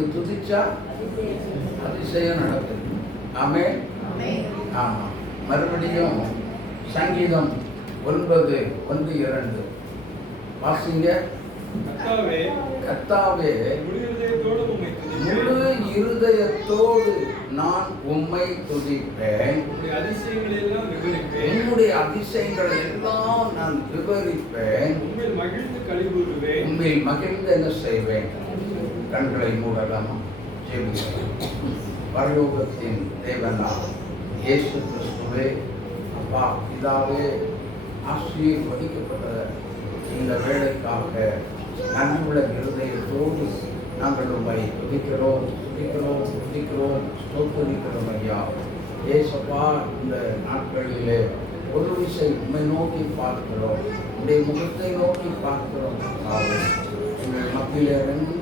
நீங்க துதிச்சா அதிசயம் நடக்குது. ஆமென். ஆமா. மறுபடியும் சங்கீதம் 9:1-2 வாசிங்க. கர்த்தாவே முழு இருதயத்தோடு நான் உம்மை துதிப்பேன். உம்முடைய அதிசயங்களை எல்லாம் நான் விவரிப்பேன். உம்மில் மகிழ்ந்து என்ன செய்வேன்? கண்களை மூடலாமா? ஜெபிப்போம். பரலோகத்தின் தேவனா இயேசு கிறிஸ்துவே, அப்பா பிதாவே, ஆசீர்வதிக்கப்பட்ட இந்த வேலைக்காக நன்றியுள்ள இருதயத்தோடு நாங்கள் உம்மை துதிக்கிறோம், துதிக்கிறோம், துதிக்கிறோம், ஸ்தோத்திரிக்கிறோம் ஐயா. ஏசப்பா, இந்த நாட்களிலே ஒரு விஷயம் உம்மை நோக்கி பார்க்கிறோம், உடைய முகத்தை நோக்கி பார்க்கிறோம். எங்கள் மத்தியில் இறங்கி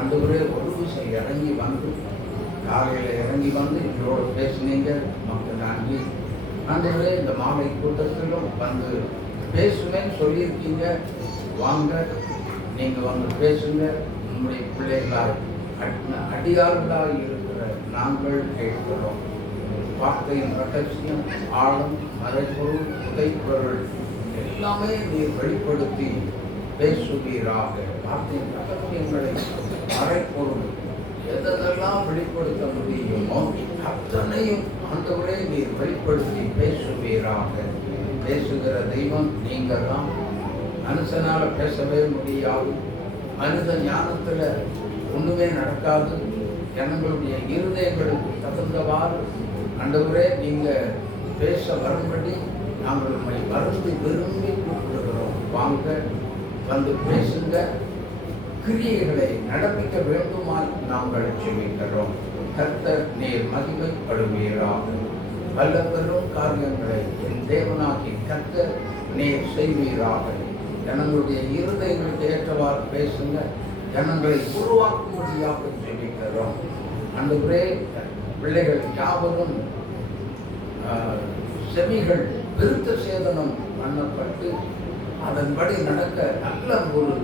ஆண்டவரே ஒரு விஷயம் இறங்கி வந்து காலையில் இறங்கி வந்து எங்களோட பேசுனீங்க. மக்கள் நன்றி ஆண்டவரே. இந்த மாலை கூட்டத்திலும் வந்து பேசுவேன்னு சொல்லியிருக்கீங்க. வாங்க, நீங்கள் வந்து பேசுங்க. நம்முடைய பிள்ளைகளால் அடியார்களாக இருக்கிற நாங்கள் கேட்கிறோம். வார்த்தையின் ரகசியம், ஆழம், மறைப்பொருள், புதைப்பொருள் எல்லாமே நீர் வெளிப்படுத்தி பேசுவீராக. வார்த்தையின் ரகசியங்களை, மறைப்பொருள் எதெல்லாம் வெளிப்படுத்த முடியுமோ அத்தனையும் ஆண்டவரே நீர் வெளிப்படுத்தி பேசுவீராக. பேசுகிற தெய்வம் நீங்கள் தான். மனுஷனால பேசவே முடியாது. மனித ஞானத்தில் ஒன்றுமே நடக்காது. ஜனங்களுடைய இருதயங்களுக்கு தகுந்தவாறு ஆண்டவரே நீங்கள் பேச வரும்படி நாங்கள் உண்மை வருந்தி விரும்பி கூப்பிடுகிறோம். வாங்க, வந்து பேசுங்க. கிரியைகளை நடப்பிக்க வேண்டுமாய் நாங்கள் ஜெபிக்கிறோம். கர்த்தர் நீர் மகிமைப்படுவீராக. வல்ல பெரும் காரியங்களை என் தேவனாகி கர்த்தர் நீர் செய்வீராக. ஜனங்களுடைய இருதயங்களுக்கு ஏற்றவாறு பேசுங்க. ஜனங்களை உருவாக்கும்படியாக ஜெபிக்கிறோம். ஆண்டவரே, பிள்ளைகள் யாவரும் செவிகள் விருத்த சேதனம் பண்ணப்பட்டு அதன்படி நடக்க நல்ல ஒரு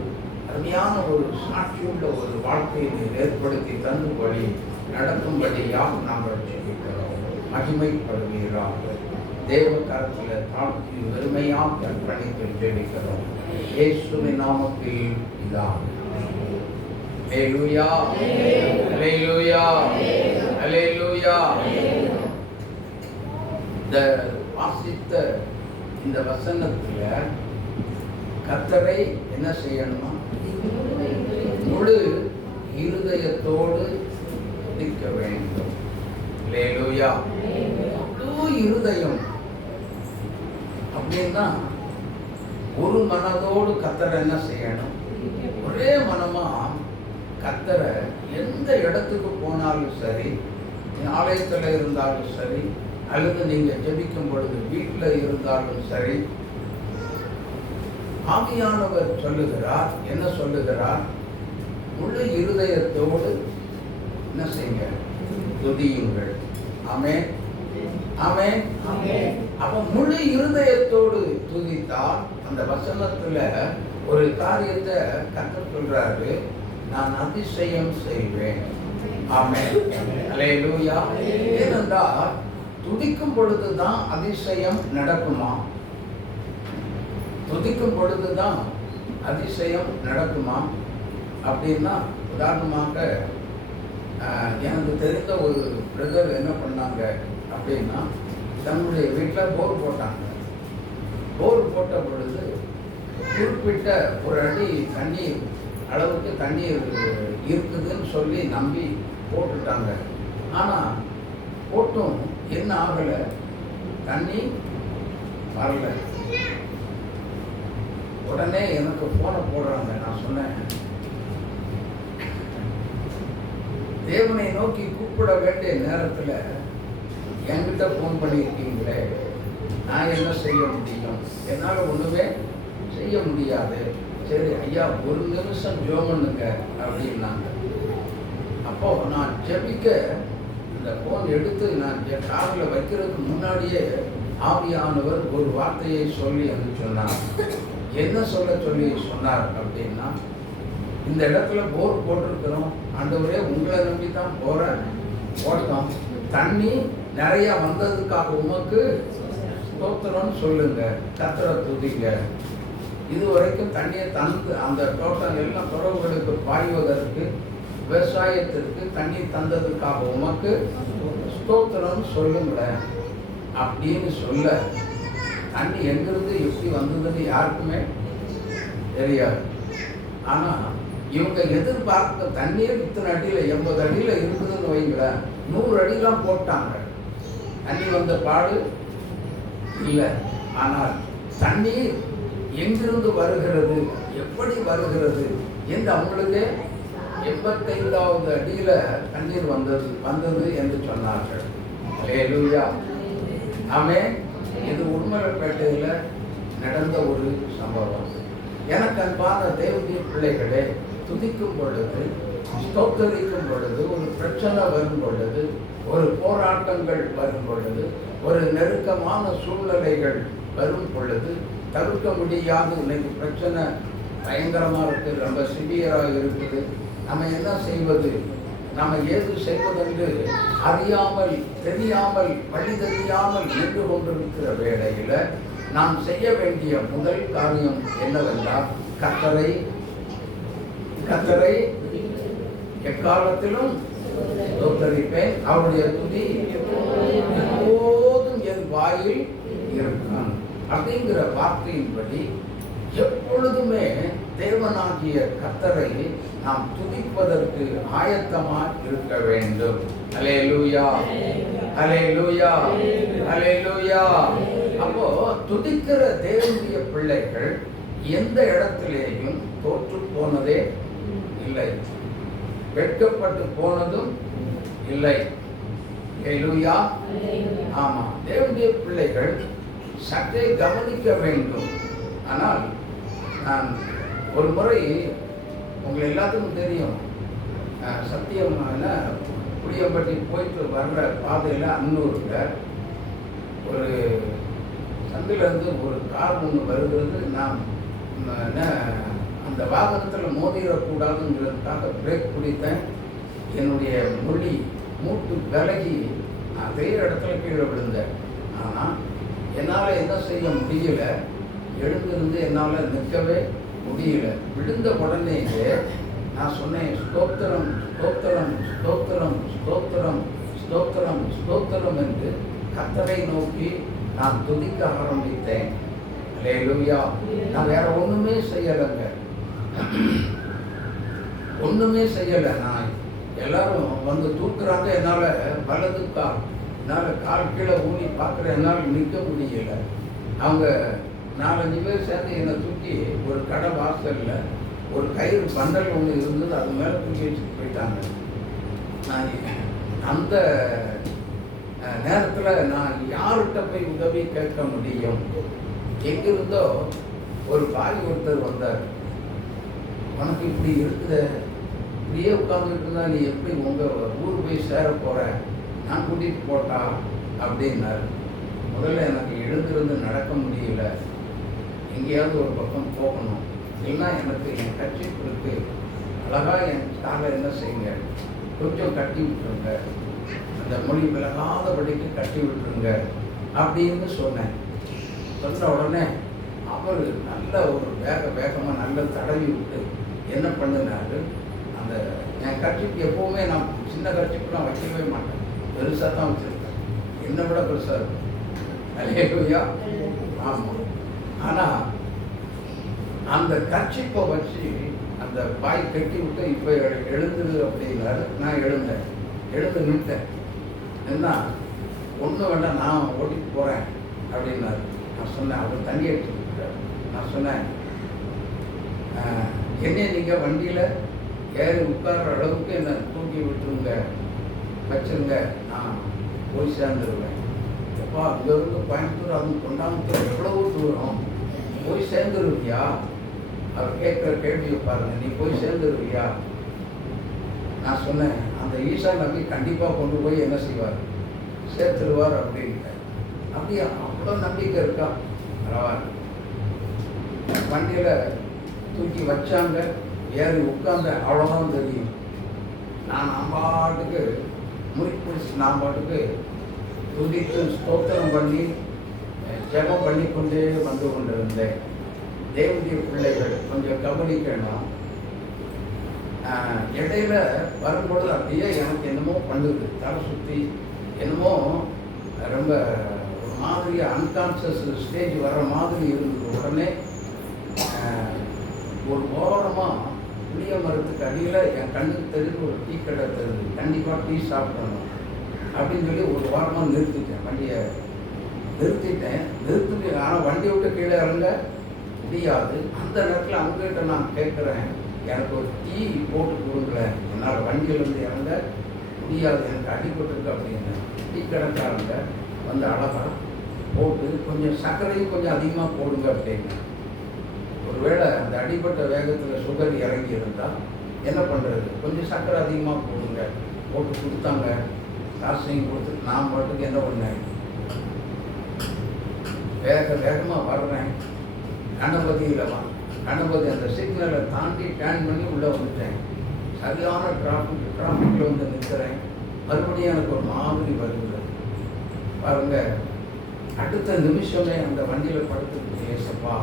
அருமையான ஒரு சாட்சியுள்ள ஒரு வாழ்க்கையை ஏற்படுத்தி தந்துபடி நடக்கும்படியாக நாங்கள் ஜெபிக்கிறோம். மகிமைப்படுவீராக. தேவ கரத்தில் தாழ்த்தி வெறுமையாக அர்ப்பணித்து ஜெபிக்கிறோம். இயேசுவின் நாமத்தில் இதான். அல்லேலூயா, அல்லேலூயா, அல்லேலூயா. இந்த வாசித்த இந்த வசனத்தில் கர்த்தரை என்ன செய்யணுமா? முழு இருதயத்தோடு துதிக்க வேண்டும். அல்லேலூயா. முழு இருதயம் அப்படின்னா ஒரு மனதோடு கர்த்தரை என்ன செய்யணும்? ஒரே மனமா கர்த்தரை எந்த இடத்துக்கு போனாலும் சரி, ஆலயத்தில் இருந்தாலும் சரி, அல்லது நீங்கள் ஜெபிக்கும் பொழுது வீட்டில் இருந்தாலும் சரி, ஆவியானவர் சொல்லுகிறார். என்ன சொல்லுகிறார்? முழு இருதயத்தோடு என்ன செய்யுங்க? துதியுங்கள். ஆமென், ஆமென். அப்ப முழு இருதயத்தோடு துதித்தால் அந்த வசனத்துல ஒரு காரியத்தை கர்த்தர் சொல்றாரு, நான் அதிசயம் செய்வேன். ஆமென், அல்லேலூயா. ஏனென்றால் துதிக்கும் பொழுதுதான் அதிசயம் நடக்குமா? துதிக்கும் பொழுதுதான் அதிசயம் நடக்குமா? அப்படின்னா உதாரணமாக எனக்கு தெரிந்த ஒரு பிரதர் என்ன பண்ணாங்க அப்படின்னா, தன்னுடைய வீட்டில் போர் போட்டாங்க. போர் போட்ட பொழுது குறிப்பிட்ட ஒரு அடி தண்ணீர் அளவுக்கு தண்ணீர் இருக்குதுன்னு சொல்லி நம்பி போட்டுட்டாங்க. ஆனால் போட்டும் என்ன ஆகலை? தண்ணி வரல. உடனே எனக்கு போனை போடுறாங்க. நான் சொன்னேன், தேவனை நோக்கி கூப்பிட வேண்டிய நேரத்தில் என்கிட்ட ஃபோன் பண்ணியிருக்கீங்களே, நான் என்ன செய்ய முடியும்? என்னால் ஒன்றுமே செய்ய முடியாது. சரி ஐயா, ஒரு நிமிஷம் ஜெபம் பண்ணுங்க அப்படின்னாங்க. அப்போது நான் ஜெபிக்க இந்த ஃபோன் எடுத்து நான் காரில் வைக்கிறதுக்கு முன்னாடியே ஆவியானவர் ஒரு வார்த்தையை சொல்லி என்று சொன்னார். என்ன சொல்ல சொல்லி சொன்னார் அப்படின்னா, இந்த இடத்துல போர் போட்டிருக்கிறோம், ஆண்டவரே உங்களை நம்பி தான் போரை போட்டோம், தண்ணி நிறைய வந்ததுக்காக உமக்கு ஸ்தோத்திரம் சொல்லுங்க, கர்த்தரை துதிங்க. இதுவரைக்கும் தண்ணியை தந்து அந்த தோட்டம் எல்லாம் துறவுகளுக்கு பாய்வதற்கு விவசாயத்திற்கு தண்ணி தந்ததுக்காக உமக்கு ஸ்தோத்திரம் சொல்லுங்களேன் அப்படின்னு சொல்ல, தண்ணி எங்கிருந்து எப்படி வந்ததுன்னு யாருக்குமே தெரியாது. ஆனால் இவங்க எதிர்பார்த்த தண்ணீர் இத்தனை அடியில் 80 அடியில் இருக்குதுன்னு வைங்களேன், 100 அடிலாம் போட்டாங்க, தண்ணி வந்த பாடு இல்லை. ஆனால் தண்ணீர் எங்கிருந்து வருகிறது, எப்படி வருகிறது என்று அவங்களுக்கு 85வது அடியில் தண்ணீர் வந்தது என்று சொன்னார்கள். அல்லேலூயா, ஆமென். இது உடுமலைப்பேட்டையில் நடந்த ஒரு சம்பவம். எனக்கு அன்பான தேவனுடைய பிள்ளைகளே, துதிக்கும் பொழுது, ஸ்தோத்தரிக்கும் பொழுது, ஒரு பிரச்சனை வரும் பொழுது, ஒரு போராட்டங்கள் வரும் பொழுது, ஒரு நெருக்கமான சூழ்நிலைகள் வரும் பொழுது, தவிர்க்க முடியாது. இன்னைக்கு பிரச்சனை பயங்கரமாக இருக்குது, ரொம்ப சிவியராக இருக்குது. நம்ம என்ன செய்வது, நம்ம ஏது செய்வதென்று அறியாமல், தெரியாமல், வழி தெரியாமல் நின்று கொண்டிருக்கிற வேளையில் நாம் செய்ய வேண்டிய முதல் காரியம் என்னவென்றால், கர்த்தரை எக்காலத்திலும் ஸ்தோத்தரிப்பேன், அவருடைய துதி எப்போதும் என் வாயில் இருக்கும் அப்படிங்கிற வார்த்தையின்படி எப்பொழுதுமே தேவனாகிய கர்த்தரை நாம் துதிப்பதற்கு ஆயத்தமாக இருக்க வேண்டும். அல்லேலூயா, அல்லேலூயா, அல்லேலூயா. அப்போ துதிக்கிற தேவனுடைய பிள்ளைகள் எந்த இடத்திலேயும் தோற்று போனதே இல்லை, வெட்கப்பட்டு போனதும் இல்லை. அல்லேலூயா, ஆமா. தேவனுடைய பிள்ளைகள் சற்றே கவனிக்க வேண்டும். ஆனால் நான் ஒரு முறை, உங்களை எல்லாத்துக்கும் தெரியும், சத்தியமான புளியம்பட்டி போயிட்டு வர்ற பாதையில் அன்னூரில் ஒரு சந்திலிருந்து ஒரு கார் ஒன்று வருகிறது. நான் அந்த வாகனத்தில் மோதிடக்கூடாதுங்கிறதுக்காக பிரேக் பிடித்தேன். என்னுடைய மூட்டு விலகி அதே இடத்துல கீழே விழுந்தேன். ஆனால் என்னால் என்ன செய்ய முடியல, எழுந்திருந்து என்னால் நிற்கவே முடியல. விழுந்த உடனேயே நான் சொன்னேன், ஸ்தோத்திரம் ஸ்தோத்திரம் ஸ்தோத்திரம் ஸ்தோத்திரம் ஸ்தோத்திரம் ஸ்தோத்திரம் என்று கர்த்தரை நோக்கி நான் துதிக்க ஆரம்பித்தேன். அல்லேலூயா. நான் வேற ஒன்றுமே செய்யலைங்க, ஒன்றுமே செய்யலை. நான் எல்லாரும் வந்து தூக்குறாங்க, என்னால் வலது என்னால் கால் கீழே ஊனி பார்க்குறேன், என்னால் நிற்க முடியல. அவங்க 4-5 பேர் சேர்ந்து என்னை தூக்கி ஒரு கடை வாசலில் ஒரு கயிறு பண்டல் ஒன்று இருந்தது, அது மேலே தூக்கி வச்சுட்டு போயிட்டாங்க. நான் அந்த நேரத்தில் நான் யார்கிட்ட போய் உதவி கேட்க முடியும்? எங்கிருந்தோ ஒரு பாய் ஒருத்தர் வந்தார். உனக்கு இப்படி இருக்குது, இப்படியே உட்காந்துட்டு இருந்தா நீ எப்படி உங்கள் ஊர் போய் சேர போகிற, நான் கூட்டிகிட்டு போட்டா அப்படின்னாரு. முதல்ல எனக்கு எழுந்திருந்து நடக்க முடியல, எங்கேயாவது ஒரு பக்கம் போகணும், இல்லைன்னா எனக்கு என் கட்சிக்கு அழகாக என் காலை என்ன செய்யுங்க, கொஞ்சம் கட்டி விட்டுருங்க, அந்த மொழி விலகாதபடிக்கு கட்டி விட்டுருங்க அப்படின்னு சொன்னேன். சொன்ன உடனே அவர் நல்ல ஒரு வேகமாக நல்ல தடவி விட்டு என்ன பண்ணினாரு, அந்த என் கட்சிக்கு எப்போவுமே நான் சின்ன கட்சிக்கு நான் வைக்கவே மாட்டேன், பெருசாக தான் வச்சுருக்கேன், என்னை விட பெருசாக இருக்கும். அல்லேலூயா, ஆமாம். ஆனால் அந்த கட்சிப்பை வச்சு அந்த பாய் கட்டி விட்டு இப்போ எழுந்துரு அப்படின்னாரு. நான் எழுந்து நின்றேன். என்ன ஒன்றும் வேண்டாம், நான் ஓட்டிட்டு போகிறேன் அப்படின்னாரு. நான் சொன்னேன், அவர் தண்ணி எடுத்து கொடுக்குறாரு. நான் சொன்னேன், என்னை நீங்கள் வண்டியில் ஏறி உட்கார்ற அளவுக்கு என்னை தூக்கி விட்டுருங்க, வச்சுருங்க, நான் போய் சேர்ந்துருவேன். எப்பா அங்கேருந்து கோயம்புத்தூர், அதுவும் கொண்டாம்புத்தூர் எவ்வளவு தூரம், போய் சேர்ந்துருவியா? அவர் கேட்குற கேள்வியை பாருங்கள், நீ போய் சேர்ந்துருவியா? நான் சொன்னேன், அந்த ஈசா நம்பி கண்டிப்பாக கொண்டு போய் என்ன செய்வார், சேர்த்துருவார் அப்படின்ட்டு. அப்படியே அவ்வளோ நம்பிக்கை இருக்கா? பரவாயில்ல. வண்டியில் தூக்கி வச்சாங்க, ஏறி உட்கார்ந்த அவ்வளோதான் தெரியும். நான் பாட்டுக்கு முறிக்கு பிடிச்சி நான் பாட்டுக்கு துதித்து ஸ்தோத்திரம் பண்ணி ஜெபம் பண்ணி கொண்டே வந்து கொண்டிருந்தேன். தேவனுடைய பிள்ளைகள் கொஞ்சம் கவனிக்கணும். இடையில வரும்பொழுது அப்படியே எனக்கு என்னமோ பண்ணுது, தலை சுற்றி என்னமோ ரொம்ப ஒரு மாதிரி அன்கான்சியஸ் ஸ்டேஜ் வர்ற மாதிரி இருந்தது. உடனே ஒரு ஓரமாக புளிய மரத்துக்கு அடியில் என் கண்ணுக்கு தெரிஞ்சு ஒரு டீ கடை தெரியுது, கண்டிப்பாக டீ சாப்பிடணும் அப்படின்னு சொல்லி ஒரு வாரமாக நிறுத்திட்டேன். வண்டியை நிறுத்திட்டு ஆனால் வண்டி விட்டு கீழே இறங்க முடியாது. அந்த நேரத்தில் அவங்ககிட்ட நான் கேட்குறேன், எனக்கு ஒரு டீ போட்டு கொடுங்களேன், என்னால் வண்டியிலேருந்து இறங்க முடியாது, எனக்கு அடிபட்டுருக்கு அப்படின்னு. டீ கடைக்காரங்க வந்து அழகாக போட்டு கொஞ்சம் சர்க்கரையும் கொஞ்சம் அதிகமாக போடுங்க அப்படின்னு. ஒருவேளை அந்த அடிபட்ட வேகத்தில் சுகர் இறங்கி இருந்தால் என்ன பண்ணுறது, கொஞ்சம் சர்க்கரை அதிகமாக போடுங்க போட்டு கொடுத்தாங்க. காசையும் கொடுத்துட்டு நான் பாட்டுக்கு என்ன பண்ணேன், வேகமாக வர்றேன். கணபதி அந்த சிக்னலை தாண்டி டேர்ன் பண்ணி உள்ளே வந்துட்டேன். சரியான டிராஃபிக்கில் வந்து நிற்கிறேன். மறுபடியும் எனக்கு ஒரு மாதிரி வருது பாருங்க. அடுத்த நிமிஷமே அந்த வண்டியில் படுத்துட்டு, ஏசப்பா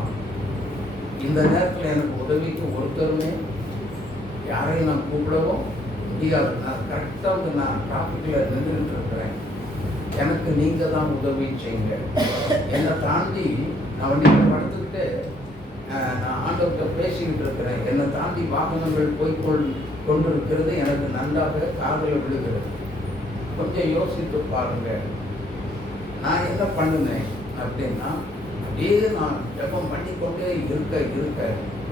இந்த நேரத்தில் எனக்கு உதவிக்கு ஒருத்தருமே யாரையும் நான் கூப்பிடவும் முடியாது. நான் கரெக்டாக வந்து நான் டிராஃபிக்கில் நின்றுட்டு இருக்கிறேன். எனக்கு நீங்கள் தான் உதவி செய்யுங்க. என்னை தாண்டி நான் வண்டியில் படுத்துக்கிட்டு நான் ஆண்டவர்கிட்ட பேசிக்கிட்டு இருக்கிறேன். என்னை தாண்டி வாகனங்கள் கொண்டிருக்கிறது எனக்கு நன்றாக காதில் விழுகிறது. கொஞ்சம் யோசித்து பாருங்க, நான் என்ன பண்ணினேன் அப்படின்னா, அப்படியே நான் ஜெபம் பண்ணிக்கொண்டே இருக்க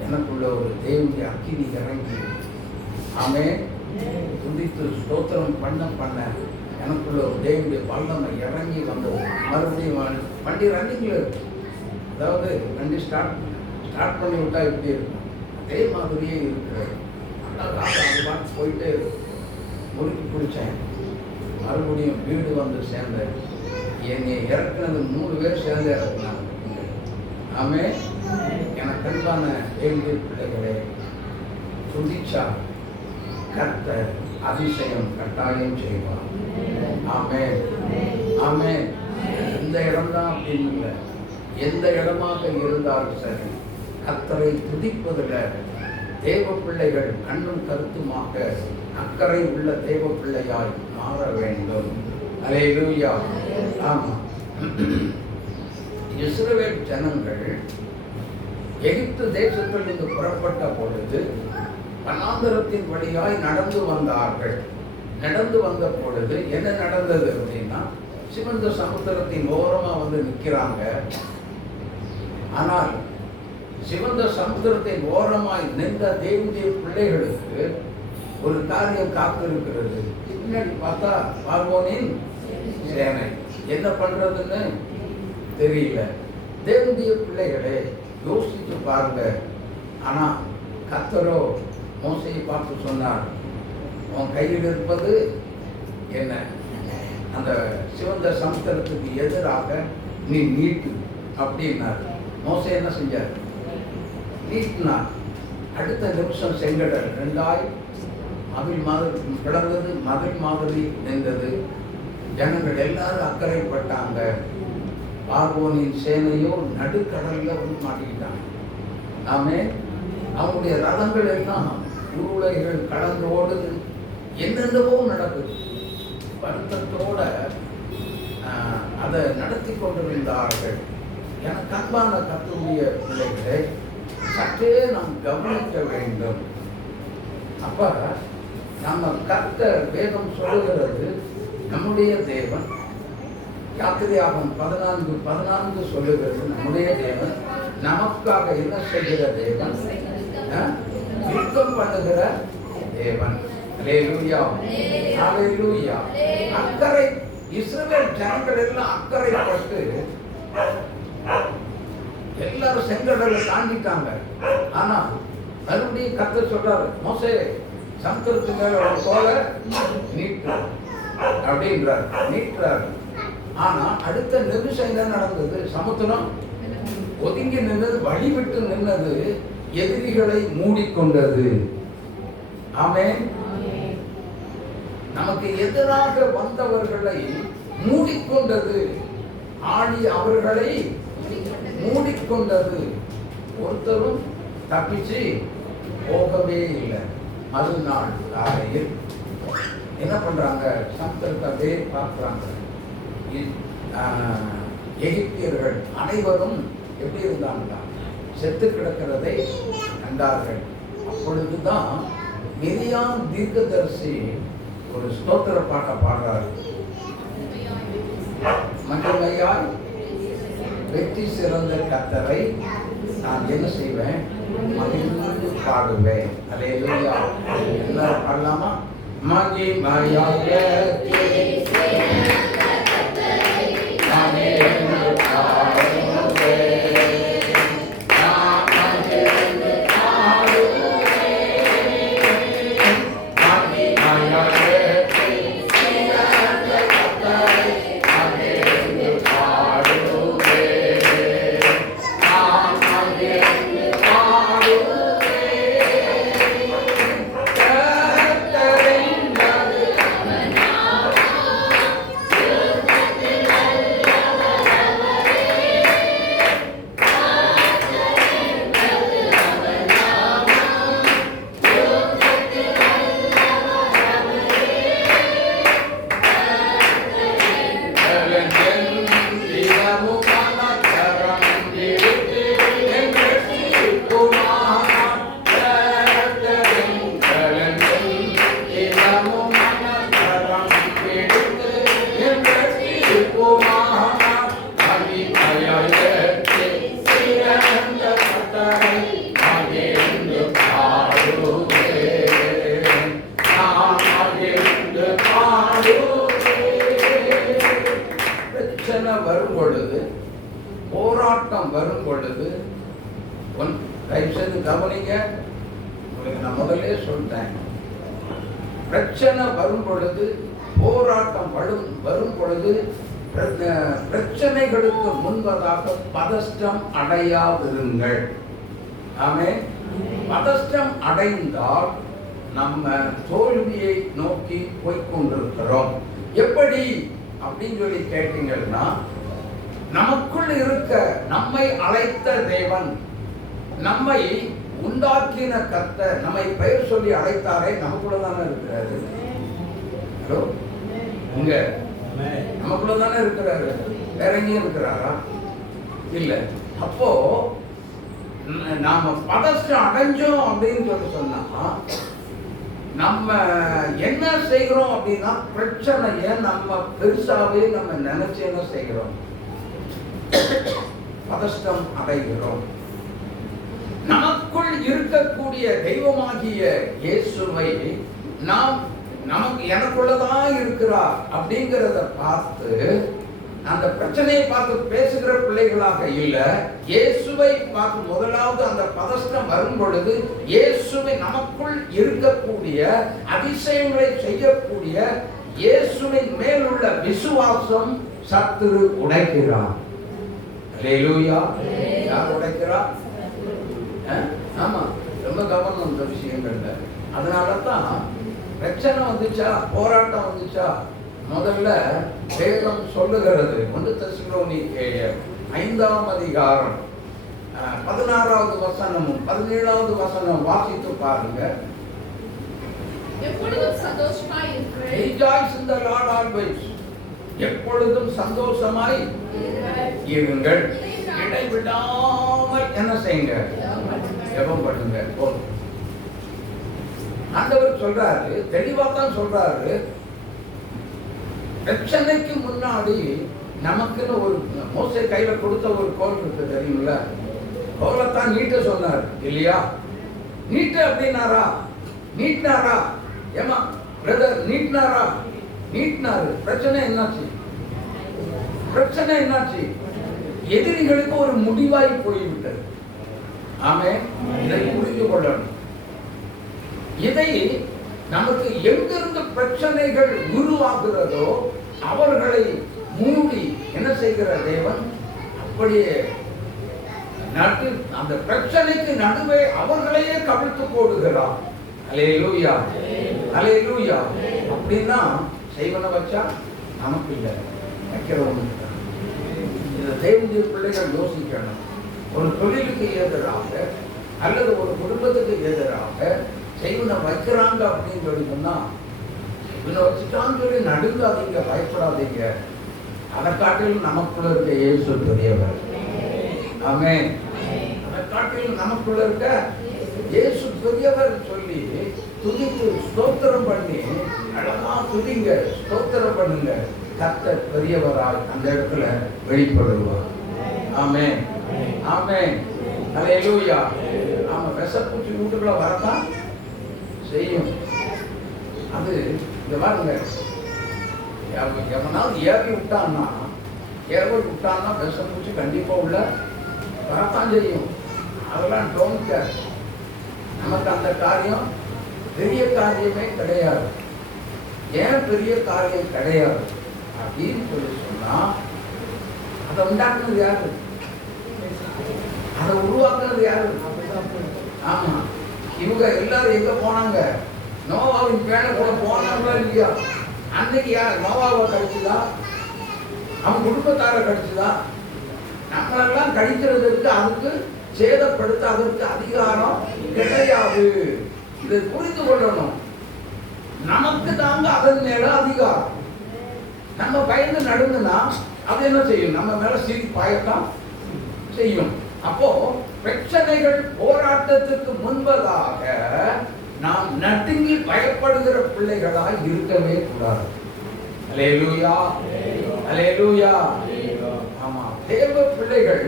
எனக்குள்ள ஒரு தேவனுடைய அக்கினி இறங்கி, ஆமென், துதித்து ஸ்தோத்திரம் பண்ண எனக்குள்ள ஒரு தேவனுடைய வல்லமை இறங்கி வந்தது. மறுபடியும் வண்டி ரன்னிங்கில் இருக்கு. அதாவது வண்டி ஸ்டார்ட் பண்ணி விட்டா எப்படி இருக்கும், அதே மாதிரியே இருக்கிறது. அழகாக போயிட்டு முறுக்கி பிடிச்சேன். மறுபடியும் வீடு வந்து சேர்ந்தேன். என்னை இறக்குனது 3 பேர் சேர்ந்து இறக்குனாங்க. ஆமே, எனக்கு அன்பான தேவனுடைய பிள்ளைகளே, துதிச்சா கர்த்தர் அதிசயம் கட்டாயம் செய்வார். ஆமே ஆமே. இந்த இடம்தான் அப்படின்னு இல்லை, எந்த இடமாக இருந்தாலும் சரி, கர்த்தரை துதிப்பதில் தேவ பிள்ளைகள் கண்ணும் கருத்துமாக அக்கறை உள்ள தேவ பிள்ளையாய் மாற வேண்டும். அல்லேலூயா. ஆமாம், இஸ்ரவேல் ஜனங்கள் எகிப்து தேசத்தில் இருந்து புறப்பட்ட பொழுது வனாந்தரத்தின் வழியாய் நடந்து வந்தார்கள். நடந்து வந்த பொழுது என்ன நடந்தது அப்படின்னா, சிவந்த சமுத்திரத்தின் ஓரமாக வந்து நிற்கிறாங்க. ஆனால் சிவந்த சமுத்திரத்தின் ஓரமாய் நின்ற தேவனுடைய பிள்ளைகளுக்கு ஒரு காரியம் காத்திருக்கிறது. பின்னாடி பார்த்தா பார்வோனின் சேனை. என்ன பண்றதுன்னு தெரியல. தேவனுடைய பிள்ளைகளே, யோசித்து பாருங்க. ஆனா கர்த்தரோ மோசையை பார்த்து சொன்னார், உன் கையில் இருப்பது என்ன? அந்த சிவந்த சமுத்திரத்துக்கு எதிராக நீ நீட்டு அப்படின்னார். மோசை என்ன செஞ்சார்? நீட்டினார். அடுத்த நிமிஷம் செங்கடல் 2 மதில் மாதிரி பிளந்தது, மதில் மாதிரி நின்றது. ஜனங்கள் எல்லாரும் அக்கறைப்பட்டாங்க. பார்வோனின் சேனையோ நடுக்கடல்ல வந்து மாட்டிக்கிட்டாங்க. ஆமே, அவங்களுடைய ரதங்கள் எல்லாம் உருளைகள் கடந்தோடு என்னென்னவோ நடக்குது. வருத்தத்தோட அதை நடத்தி கொண்டிருந்தார்கள். எனக்கு அன்பான கர்த்தருடைய பிள்ளைகளை சற்றே நாம் கவனிக்க வேண்டும். அப்ப நம்ம கர்த்தர் வேதம் சொல்லுகிறது, நம்முடைய தேவன், யாத்திரையாகும் 14:14 சொல்லுகிறது, நம்முடைய தேவன் நமக்காக என்ன செய்கிற தேவன்? யுத்தம் பண்ணுகிற தேவன். அல்லேலூயா, அல்லேலூயா. அக்கறை, இஸ்ரவேல் ஜனங்கள் எல்லாம் அக்கறைப்பட்டு எல்லாரும் செங்கடலை தாண்டிட்டாங்க. ஆனா மறுபடியும் கர்த்தர் சொல்றாரு, மோசே சமுத்திரத்து மேல ஒரு கோலை நீட்டு அப்படின்றார். நீட்டுறாரு. ஆனா அடுத்த நிமிஷம் என்ன நடந்தது? சமுத்திரம் ஒதுங்கி நின்னது, வழி விட்டு நின்னது. எதிரிகளை மூடிக்கொண்டது. ஆமென். நமக்கு எதிராக வந்தவர்களை மூடிக்கொண்டது. ஆடி அவர்களை மூடிக்கொண்டது. ஒருத்தரும் தப்பிச்சு போகவே இல்லை. மறுநாள் காலையில் என்ன பண்றாங்க? சமுத்திரத்தை அப்படியே பார்க்குறாங்க. எகிப்தியர்கள் அனைவரும் எப்படி இருந்தாங்களா? செத்து கிடக்கிறதை கண்டார்கள். அப்பொழுதுதான் மிரியாம் தீர்க்கதரிசி ஒரு ஸ்தோத்திர பாட்டை பாடுறாரு. மகிமையாய் வெற்றி சிறந்த கர்த்தரை நான் என்ன செய்வேன்? மகிழ்ந்து பாடுவேன். அல்லேலூயா. எல்லாரும் பாடலாமா? மகிமையாய் வெற்றி சிறந்த கர்த்தரை மகிழ்ந்து பாடுவேன். வரும் பொழுது, போராட்டம் வரும் பொழுது, தயவு செய்து கவனிங்க. உங்களுக்கு நான் முதல்ல சொல்லிட்டேன், பிரச்சனை வரும் பொழுது, போராட்டம் வரும் பொழுது, பிரச்சனைகளுக்கு முன்பதாக பதஷ்டம் அடையாதிருங்கள். ஆமென். பதஷ்டம் அடைந்தால் நம்ம தோல்வியை நோக்கி போய்கொண்டிருக்கிறோம். எப்படி அப்படின்னு சொல்லி கேட்டீங்கன்னா, நமக்குள் இருக்க நம்மை அழைத்த தேவன், நம்மை உண்டாக்கின கர்த்தர், நம்மை பெயர் சொல்லி அழைத்தாரே, நமக்குள்ள தானே இருக்கிறாரு. ஹலோ, உங்க நமக்குள்ள தானே இருக்கிறாரு. வேற எங்கேயும் இருக்கிறாரா? இல்ல. அப்போ நாம பதஷ்டம் அடைஞ்சோம் அப்படின்னு சொல்லி சொன்னா, நம்ம என்ன செய்கிறோம் அப்படின்னா, பிரச்சனைய நம்ம பெருசாவே நம்ம நினைச்சு என்ன செய்கிறோம்? பதஷ்டம் அடைகிறோம். நமக்குள் இருக்கக்கூடிய தெய்வமாகிய இயேசுவை நாம் எனக்குள்ளதான் இருக்கிறார் அப்படிங்கிறத பார்த்து, அந்த பிரச்சனையை பார்த்து பேசுகிற பிள்ளைகளாக இல்ல, இயேசுவை பார்த்து முதலாவது அந்த பதஷ்டம் வரும் பொழுது, இயேசுவை நமக்குள் இருக்கக்கூடிய அதிசயங்களை செய்யக்கூடிய இயேசுவின் மேல் உள்ள விசுவாசம் சத்துரு உடைக்கிறார். அல்லேலூயா. யார் உடைக்கிறார்? ஆமா, ரொம்ப கவனம் இந்த விஷயங்கள்ல. அதனாலதான் பிரச்சனை வந்துச்சா, போராட்டம் வந்துச்சா, முதல்ல வேதம் சொல்லுகிறது. 1 தெசலோனிக்கேயர் 5ஆம் அதிகாரம் 16வது வசனமும் 17வது வசனம் வாசித்து பாருங்க. எப்பொழுதும் சந்தோஷமாய் இருக்கிறேன். Rejoice in the Lord always. எப்பொழுதும் சந்தோஷமாய் இருங்கள். இடைவிடாமல் என்ன செய்யுங்க? ஜெபம் பண்ணுங்க. ஆண்டவர் சொல்றாரு, தெளிவா தான் சொல்றாரு. பிரச்சனைக்கு முன்னாடி நமக்குன்னு ஒரு மோசே கையில கொடுத்த ஒரு கோல் இருக்கு, தெரியுங்களா? கோலத்தான் நீட்ட சொன்னார் இல்லையா? நீட்ட அப்படின்னாரா? நீட்டினாரா? ஏமா பிரதர் நீட்டினாரா? நீட்டினாரு. பிரச்சனை என்னாச்சு? பிரச்சனை என்னாச்சு? எதிரிகளுக்கு ஒரு முடிவாய் போய்விட்டது. ஆமென். இதை புரிந்து கொள்ளணும். இதை நமக்கு எங்கிருந்து பிரச்சனைகள் உருவாகிறதோ அவர்களை மூடி என்ன செய்கிற தேவன் அப்படியே நடு அந்த பிரச்சனைக்கு நடுவே அவர்களையே கவிழ்த்து போடுகிறார். அல்லேலூயா, அல்லேலூயா. அப்படின்னா செய்வன வச்சா நமக்கு இல்லை, வைக்கிறவங்க. இதை தேவனுடைய பிள்ளைகள் யோசிக்கணும். ஒரு தொழிலுக்கு எதிராக அல்லது ஒரு குடும்பத்துக்கு எதிராக செய்வனை வைக்கிறாங்க அப்படின்னு சொல்லி சொன்னா, இவனை வச்சுட்டான்னு சொல்லி நடுங்காதீங்க, பயப்படாதீங்க. அதை காட்டிலும் நமக்குள்ள இருக்க இயேசு பெரியவர். ஆமென். அதை காட்டிலும் நமக்குள்ள இருக்க இயேசு பெரியவர் சொல்லி துதித்து ஸ்தோத்திரம் பண்ணி அழகா துதிங்க, ஸ்தோத்திரம் பண்ணுங்க. கர்த்தர் பெரியவரால் அந்த இடத்துல வெளிப்படுவார். ஆமென், ஆமென், அல்லேலூயா. ஆமா, விஷப்பூச்சி வீட்டுக்குள்ள வரத்தான் செய்யும். அது இந்த பாருங்க, எவனாவது ஏறி விட்டான்னா விஷப்பூச்சி கண்டிப்பா உள்ள வரத்தான் செய்யும். அதெல்லாம் டோன்ட் கேர். நமக்கு அந்த காரியம் பெரிய காரியமே கிடையாது. ஏன் பெரிய காரியம் கிடையாது அப்படின்னு சொல்லி சொன்னா, அதை உண்டாக்குனது யாரு? அதை உருவாக்குனது யாரு? ஆமா, இவங்க எல்லாரும் எங்க போனாங்க? நோவாவின் பேனை கூட போனாங்களா இல்லையா? அன்னைக்கு யார் நோவாவை கழிச்சுதா? அவன் குடும்பத்தார கழிச்சுதா? நம்மளெல்லாம் கழிக்கிறதுக்கு, அதுக்கு சேதப்படுத்த அதற்கு அதிகாரம் கிடையாது. இதை புரிந்து கொள்ளணும். நமக்கு தாங்க அதன் மேல அதிகாரம். நம்ம பயந்து நடுங்குனா அது என்ன செய்யும்? நம்ம மேல சீறி பாயத்தான் செய்யும். அப்போ பிரச்சனைகள் போராட்டத்துக்கு முன்பதாக நாம் நடுங்கி பயப்படுகிற பிள்ளைகளாய் இருக்கவே கூடாது. அல்லேலூயா, அல்லேலூயா. ஆமா, தேவ பிள்ளைகள்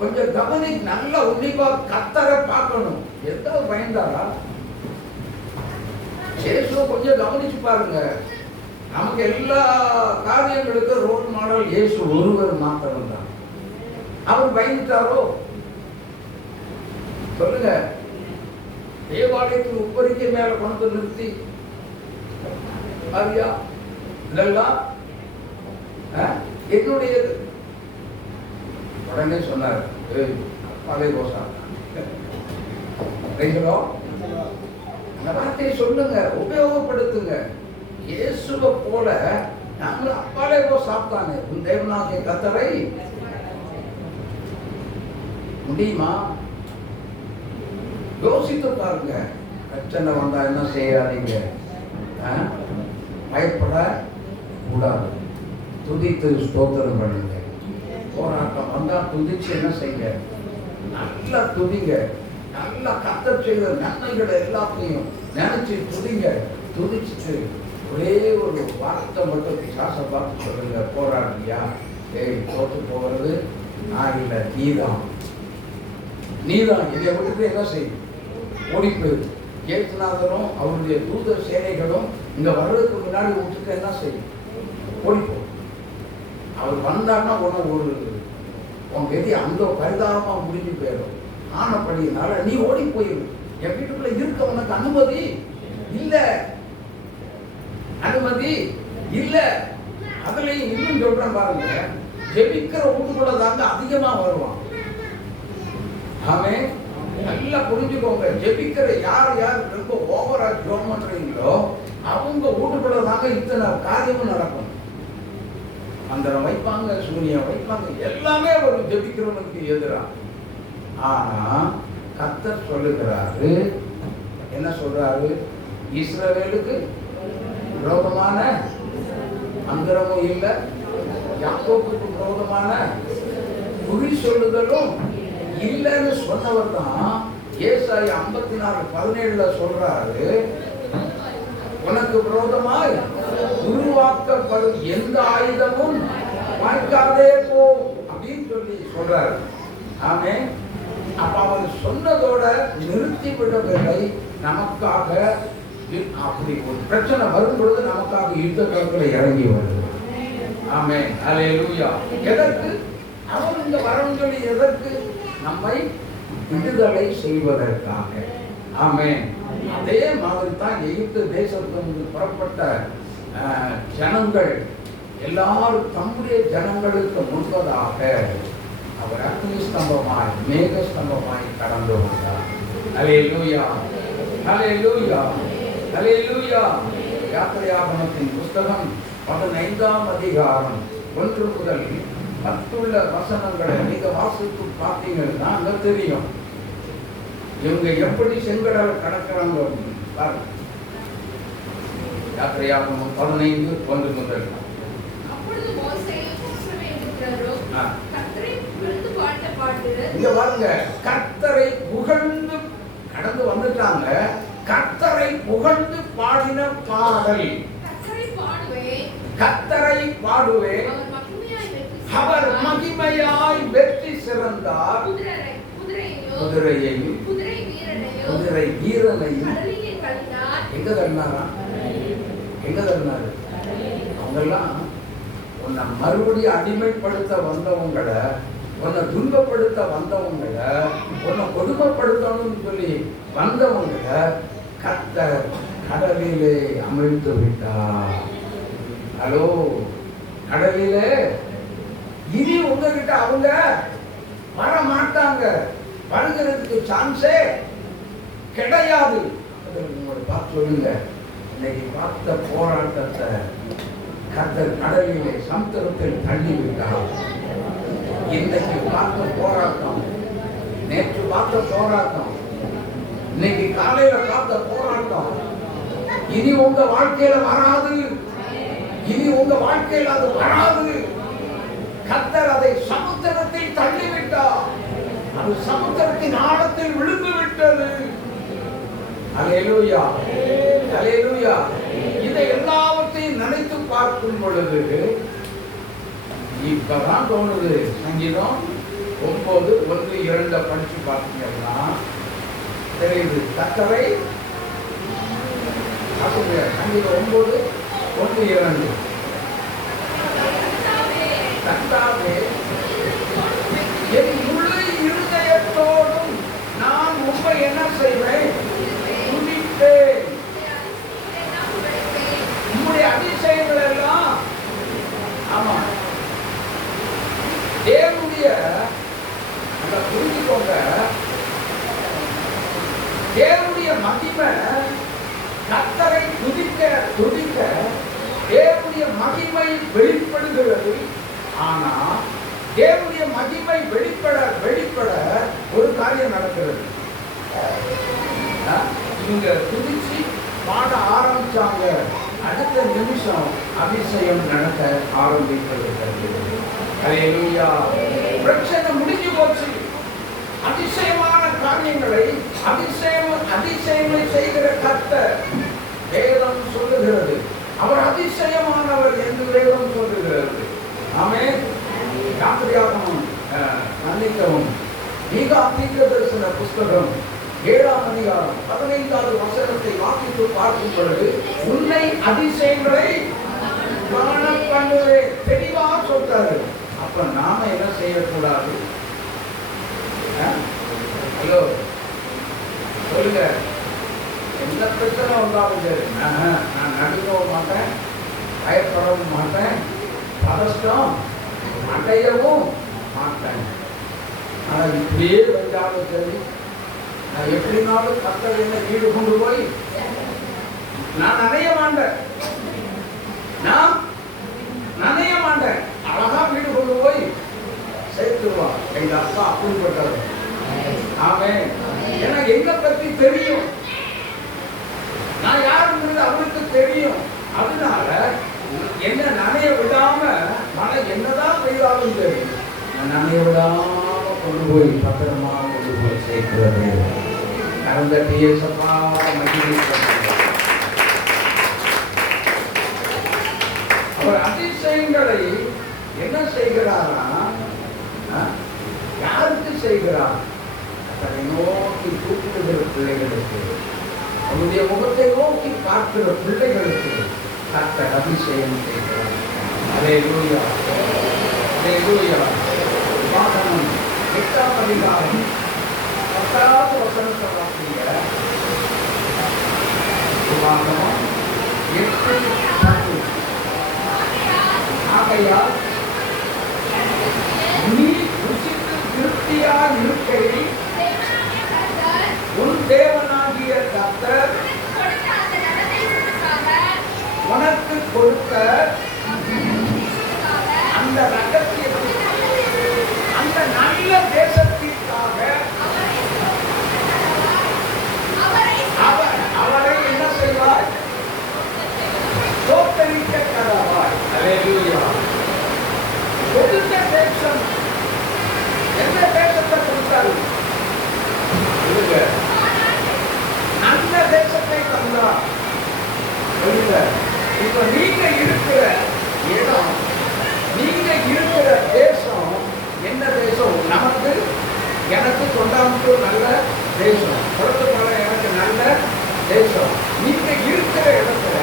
கொஞ்சம் கவனி, நல்ல உன்னிப்பா கர்த்தரை பார்க்கணும். எதாவது பயந்தாரா? இயேசுவை கொஞ்சம் கவனிச்சு பாருங்க. நமக்கு எல்லா காரியங்களுக்கும் ரோல் மாடல் இயேசு ஒருவர் மாத்திரம் தான். அவர் பயந்துட்டாரோ? சொல்லுங்க. தேவாலயத்தில் உப்பரிக்கை மேல கொண்டு நிறுத்தி அறியா இதெல்லாம் என்னுடையது. உடனே சொன்னார், அப்பாலே ரோசா. அந்த வார்த்தையை சொல்லுங்க, உபயோகப்படுத்துங்க. இயேசுவை போல நாங்கள் அப்பாலே போ சாப்பிட்டாங்க. உன் தேவனாகிய கர்த்தரை முடியுமா? யோசித்து பாருங்க. பிரச்சனை வந்தா என்ன செய்யாதீங்க, பயப்பட கூடாது. துதித்து ஸ்தோத்திரம் பண்ணுங்க. போராட்டம் வந்தா துதிச்சு என்ன செய்ய? நல்லா துதிங்க. நல்லா கர்த்தர் செய்த நன்மைகளை எல்லாத்தையும் நினைச்சு துதிங்க. துதிச்சுட்டு ஒரே ஒரு வார்த்தை மட்டும் பிசாசை பார்த்து சொல்லுங்க, போராடுறியா? தோற்று போகிறது நான் இல்லை, நீதான், நீதான். இதை விட்டுட்டு என்ன செய்யும்? ஓடி போயிரு. ஏசுநாதரும் அவருடைய தூதர் சேனைகளும் இங்க வர்றதுக்கு முன்னாடி விட்டுட்டு என்ன செய்யும்? ஓடிப்போ. அவர் வந்தார்னா ஒரு உன் கதி அந்த பரிதாபமா முடிஞ்சு போயிடும். ஆனப்படினால நீ ஓடி போயிரு. என் வீட்டுக்குள்ள இருக்க உனக்கு அனுமதி இல்ல, அனுமதி இல்ல. அதுலயும் இன்னும் சொல்றேன் பாருங்க, ஜெபிக்கிற வீட்டுக்குள்ள தாங்க அதிகமா வருவான். ஆமே, நல்லா புரிஞ்சுக்கோங்க. ஜெபிக்கிற யார் யார் ரொம்ப ஓவரா ஜோம் பண்றீங்களோ அவங்க வீட்டுக்குள்ள தாங்க இத்தனை காரியமும் நடக்கும். மந்திரம் வைப்பாங்க, சூரியன் வைப்பாங்க, எல்லாமே ஒரு ஜெபிக்கிறவனுக்கு எதிராக. ஆனா கர்த்தர் சொல்லுகிறாரு, என்ன சொல்றாரு? இஸ்ரவேலுக்கு விரோதமான மந்திரமும் இல்லை, யாக்கோபுக்கு விரோதமான குறி சொல்லுதலும் இல்லைன்னு சொன்னவர் தான் ஏசாயா 54:17 சொல்றாரு. உனக்கு விரோதமாய் உருவாக்கப்படும் எந்த ஆயுதமும் வாய்க்காதே போ அப்படின்னு சொல்லி சொல்றாரு. ஆமே. அப்ப அவர் சொன்னதோட நிறுத்தி விடவில்லை. நமக்காக அப்படி ஒரு பிரச்சனை வரும் பொழுது நமக்காக யுத்த களத்தில் இறங்கி வருது. ஆமே, அல்லேலூயா. எதற்கு அவர் இந்த வரம் சொல்லி? எதற்கு? நம்மை விடுதலை செய்வதற்காக. ஆமே. அதே மாதிரி தான் எகிப்து தேசத்திலிருந்து புறப்பட்ட ஜனங்கள் எல்லாரும் தம்முடைய ஜனங்களுக்கு முன்பதாக அவர் அக்னி ஸ்தம்பமாய் மேக ஸ்தம்பமாய் கடந்து வந்தார். அல்லேலூயா, அல்லேலூயா, அல்லேலூயா. யாத்திரையாகமத்தின் புஸ்தகம் 15ஆம் அதிகாரம் 1 முதல் 10 வசனங்களை நீங்க வாசித்து பார்த்தீங்கன்னா அங்க தெரியும் இவங்க எப்படி செங்கடல் கடக்கிறாங்க பாருங்க. யாத்திரையாகமம் 15:1 முதல். அப்பொழுது மோசேயும் இஸ்ரவேலர்களும் கர்த்தரை புகழ்ந்து பாடின பாட்டு. இங்க பாருங்க, கர்த்தரை புகழ்ந்து கடந்து வந்துட்டாங்க. கர்த்தரை புகழ்ந்து பாடின பாடல். கர்த்தரை பாடுவேன், கர்த்தரை பாடுவேன், அவர் மகிமையாய் வெற்றி சிறந்தார். குதிரையையும் குதிரை வீரனையும் எங்க தள்ளினாரா? எங்க தள்ளினாரு? அவங்கெல்லாம் உன்னை மறுபடியும் அடிமைப்படுத்த வந்தவங்களை, உன்னை துன்பப்படுத்த வந்தவங்களை, உன்னை கொடுமைப்படுத்தணும்னு சொல்லி வந்தவங்களை கர்த்தர் கடலிலே அமிழ்த்து விட்டார். ஹலோ, கடலிலே இனி உங்ககிட்ட அவங்க வர மாட்டாங்க, வருகிறதுக்கு சான்ஸே கிடையாது. உங்களை பார்த்து சொல்லுங்க, இன்னைக்கு பார்த்த போராட்டத்தை கர்த்தர் கடலிலே சமுத்திரத்தில் தள்ளி விட்டார். இன்னைக்கு பார்த்த போராட்டம், நேற்று பார்த்த போராட்டம், இன்னைக்கு காலையில பார்த்த போராட்டம் இனி உங்க வாழ்க்கையில வராது. இனி உங்க வாழ்க்கையில் அது வராது. கர்த்தர் அதை சமுத்திரத்தில் தள்ளிவிட்டார். அது சமுத்திரத்தின் ஆழத்தில் விழுந்து விட்டது. அல்லேலூயா, அல்லேலூயா. இதை எல்லாவற்றையும் நினைத்து பார்க்கும் பொழுது இப்பதான் தோணுது. சங்கீதம் 9:1-2 படிச்சு பார்த்தீங்கன்னா தெரியுது. கர்த்தரை சங்கீதம் 9:1-2. கர்த்தாவே, என் முழு இருதயத்தோடும் நான் உம்மை என்ன செய்வேன்? துதிப்பேன். உம்முடைய அதிசயங்கள் எல்லாம், ஆமா, தேவனுடைய அந்த புரிஞ்சுக்கோங்க, தேவனுடைய மகிமை கர்த்தரை துதிக்க துதிக்க தேவனுடைய மகிமை வெளிப்படுகிறது. ஆனா தேவனுடைய மகிமை வெளிப்பட வெளிப்பட ஒரு காரியம் நடக்கிறது. இவங்க துதிச்சு பாட ஆரம்பிச்சாங்க, அடுத்த நிமிஷம் அதிசயம் நடக்க ஆரம்பிக்கிறது. அல்லேலூயா. பிரச்சனை முடிஞ்சு போச்சு. அதிசயமான காரியங்களை அதிசயங்களை செய்கிற கர்த்தர் வேதம் சொல்லுகிறது. அவர் அதிசயமானவர் என்று வேதம் சொல்லுகிறது. ஆமென். யாத்திரையாகமம் மன்னிக்கவும் மீகா தீர்க்கதரிசன புஸ்தகம் 7ஆம் அதிகாரம் 15வது வசனத்தை வாசித்து பார்க்கும் பொழுது உன்னை அதிசயங்களை காண பண்ணுவேன் தெளிவா சொல்றாரு. அப்ப நாம என்ன செய்யக்கூடாது? ஹலோ, சொல்லுங்க. எந்த பிரச்சனை வந்தாலும் சரி, நான் நடுங்கவும் மாட்டேன், பயப்படவும் மாட்டேன், பதஷ்டம் அடையவும் மாட்டேன். ஆனால் இப்படியே வந்தாலும் சரி, நான் எப்படினாலும் கர்த்தர் என்ன வீடு கொண்டு போய் நான் நனைய மாட்டேன், நான் நனைய மாட்டேன், அழகா வீடு கொண்டு போய் சேர்த்துருவான். எங்க அப்பா அப்படிப்பட்டவர். ஆமென். எனக்கு எங்க பத்தி தெரியும், நான் யாருங்கிறது அவருக்கு தெரியும். அதனால என்ன நனைய விடாம, மழை என்னதான் பெய்தாலும் சரி, நான் நனைய விடாம கொண்டு போய் பத்திரமா கொண்டு போய் சேர்க்கிறது. கடந்த டிஎஸ்அப்பா மகிழ்ச்சி. அவர் அதிசயங்களை என்ன செய்கிறாரா? யாருக்கு செய்கிறார்? அதை நோக்கி கூப்பிடுகிற பிள்ளைகளுக்கு, அவருடைய முகத்தை நோக்கி பார்க்கிற பிள்ளைகளுக்கு கர்த்தர் அபிஷேகம் செய்கிறார். அல்லேலூயா, அல்லேலூயா. உபாகமம் 8ஆம் அதிகாரம் 10வது வசனத்தை வாசிங்க. உபாகமம் 8:10. ஆகையால் நீ ருசித்து இப்ப நீங்க இருக்கிற இடம், நீங்க இருக்கிற தேசம் என்ன தேசம்? நமக்கு எனக்கு தொண்டாமுத்தூர் நல்ல தேசம், குளத்துப்பாளையம் எனக்கு நல்ல தேசம். நீங்க இருக்கிற இடத்துல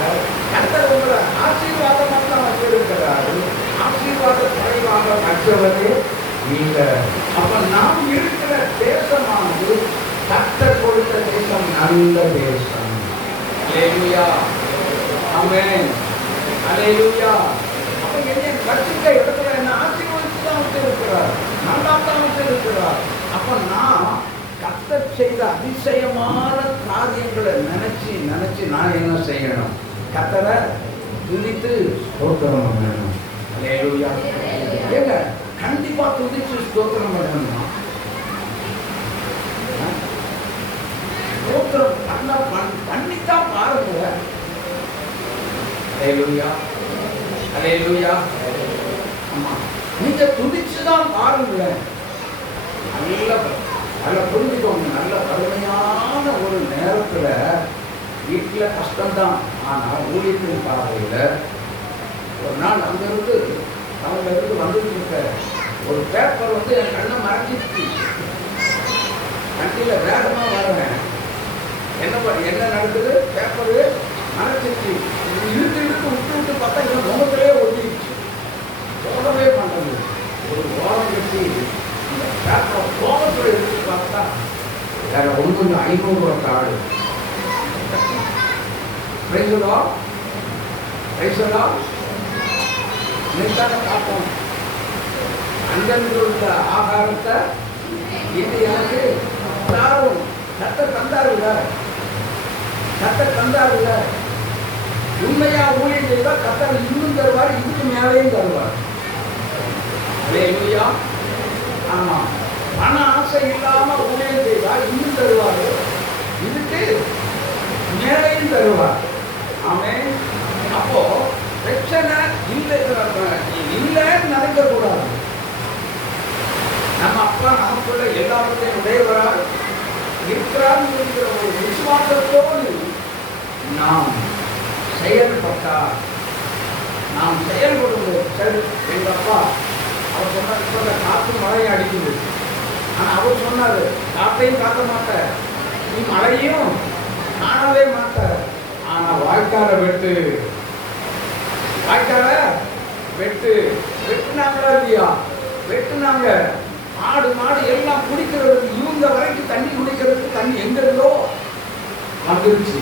கர்த்தர் உங்களை ஆசீர்வாதமாக வச்சிருக்கிறாரு. ஆசீர்வாத குறைவாக மற்றவரே நீங்க. அப்ப நாம் இருக்கிற தேசமானது கர்த்தர் கொடுத்த தேசம், நல்ல தேசம். அல்லேலூயா, ஆமென், அல்லேலூயா. அப்ப என்னை ரட்சிக்க இடத்துல என்ன ஆசீர்வதித்து தான் வச்சிருக்கிறார், நல்லா தான் வச்சிருக்கிறார். அப்ப நான் கர்த்தர் செய்த அதிசயமான காரியங்களை நினைச்சு நினைச்சு நான் என்ன செய்யணும்? கர்த்தரை துதித்து ஸ்தோத்திரம் பண்ணணும். அல்லேலூயா. ஏங்க கண்டிப்பா துதிச்சு ஸ்தோத்திரம் பண்ணணும். ஸ்தோத்திரம் பண்ணித்தான் பாருங்க. அல்லேலூயா, அல்லேலூயா. ஆமா, நீங்க துதிச்சுதான் பாருங்க. நல்ல புரிஞ்சுக்கோங்க. நல்ல வறுமையான ஒரு நேரத்துல வீட்டில் கஷ்டம்தான். ஆனா ஊழியத்தின் பார்வையில் ஒரு நாள் அங்கிருந்து வந்துட்டு இருக்க ஒரு பேப்பர் என் கண்ணை மறைஞ்சிச்சு. வண்டியில வேகமா வரேன். என்ன நடக்குது? பேப்பரு மறைச்சிச்சு. இழுத்து விட்டு பார்த்தா என் முகத்திலே ஒட்டிடுச்சு. போடவே பண்றது. ஒரு ஓரம் கட்டி இந்த பேப்பரை கோபத்தில் எடுத்து பார்த்தா வேற ஒன்று 500 ரூபா காடு. காப்போம். அங்கிருந்து உள்ள ஆகாரத்தை இது எனக்கு தாரும். கர்த்தர் தந்தாருல. உண்மையா ஊழியம் செய்தா கர்த்தர் இன்னும் தருவார், இதுக்கு மேலேயும் தருவார். அல்லேலூயா. ஆமா, பண ஆசை இல்லாம ஊழியம் செய்தா இன்னும் தருவார், இதுக்கு மேலேயும் தருவார். ஆமென். அப்போ பிரச்சனை இல்லைன்னு நினைக்க கூடாது. நம்ம அப்பா நமக்குள்ள எல்லாத்தையும் உடையவரால் இருக்கிறார் என்கிற ஒரு விசுவாசத்தோடு நாம் செயல்பட்டார், நாம் செயல்படுவது சரி. எங்க அப்பா அவர் சொன்னார், காற்று மழையும் அடிக்குது. ஆனா அவர் சொன்னாரு, காற்றையும் காக்க மாட்டார், நீ மழையும் காணவே மாட்டார். ஆனா வாய்க்கால வெட்டுனாங்களா இல்லையா? வெட்டுனாங்க. ஆடு மாடு எல்லாம் குடிக்கிறதுக்கு, இவங்க வரைக்கும் தண்ணி குடிக்கிறதுக்கு தண்ணி எங்க இருந்தோ வந்துருச்சு.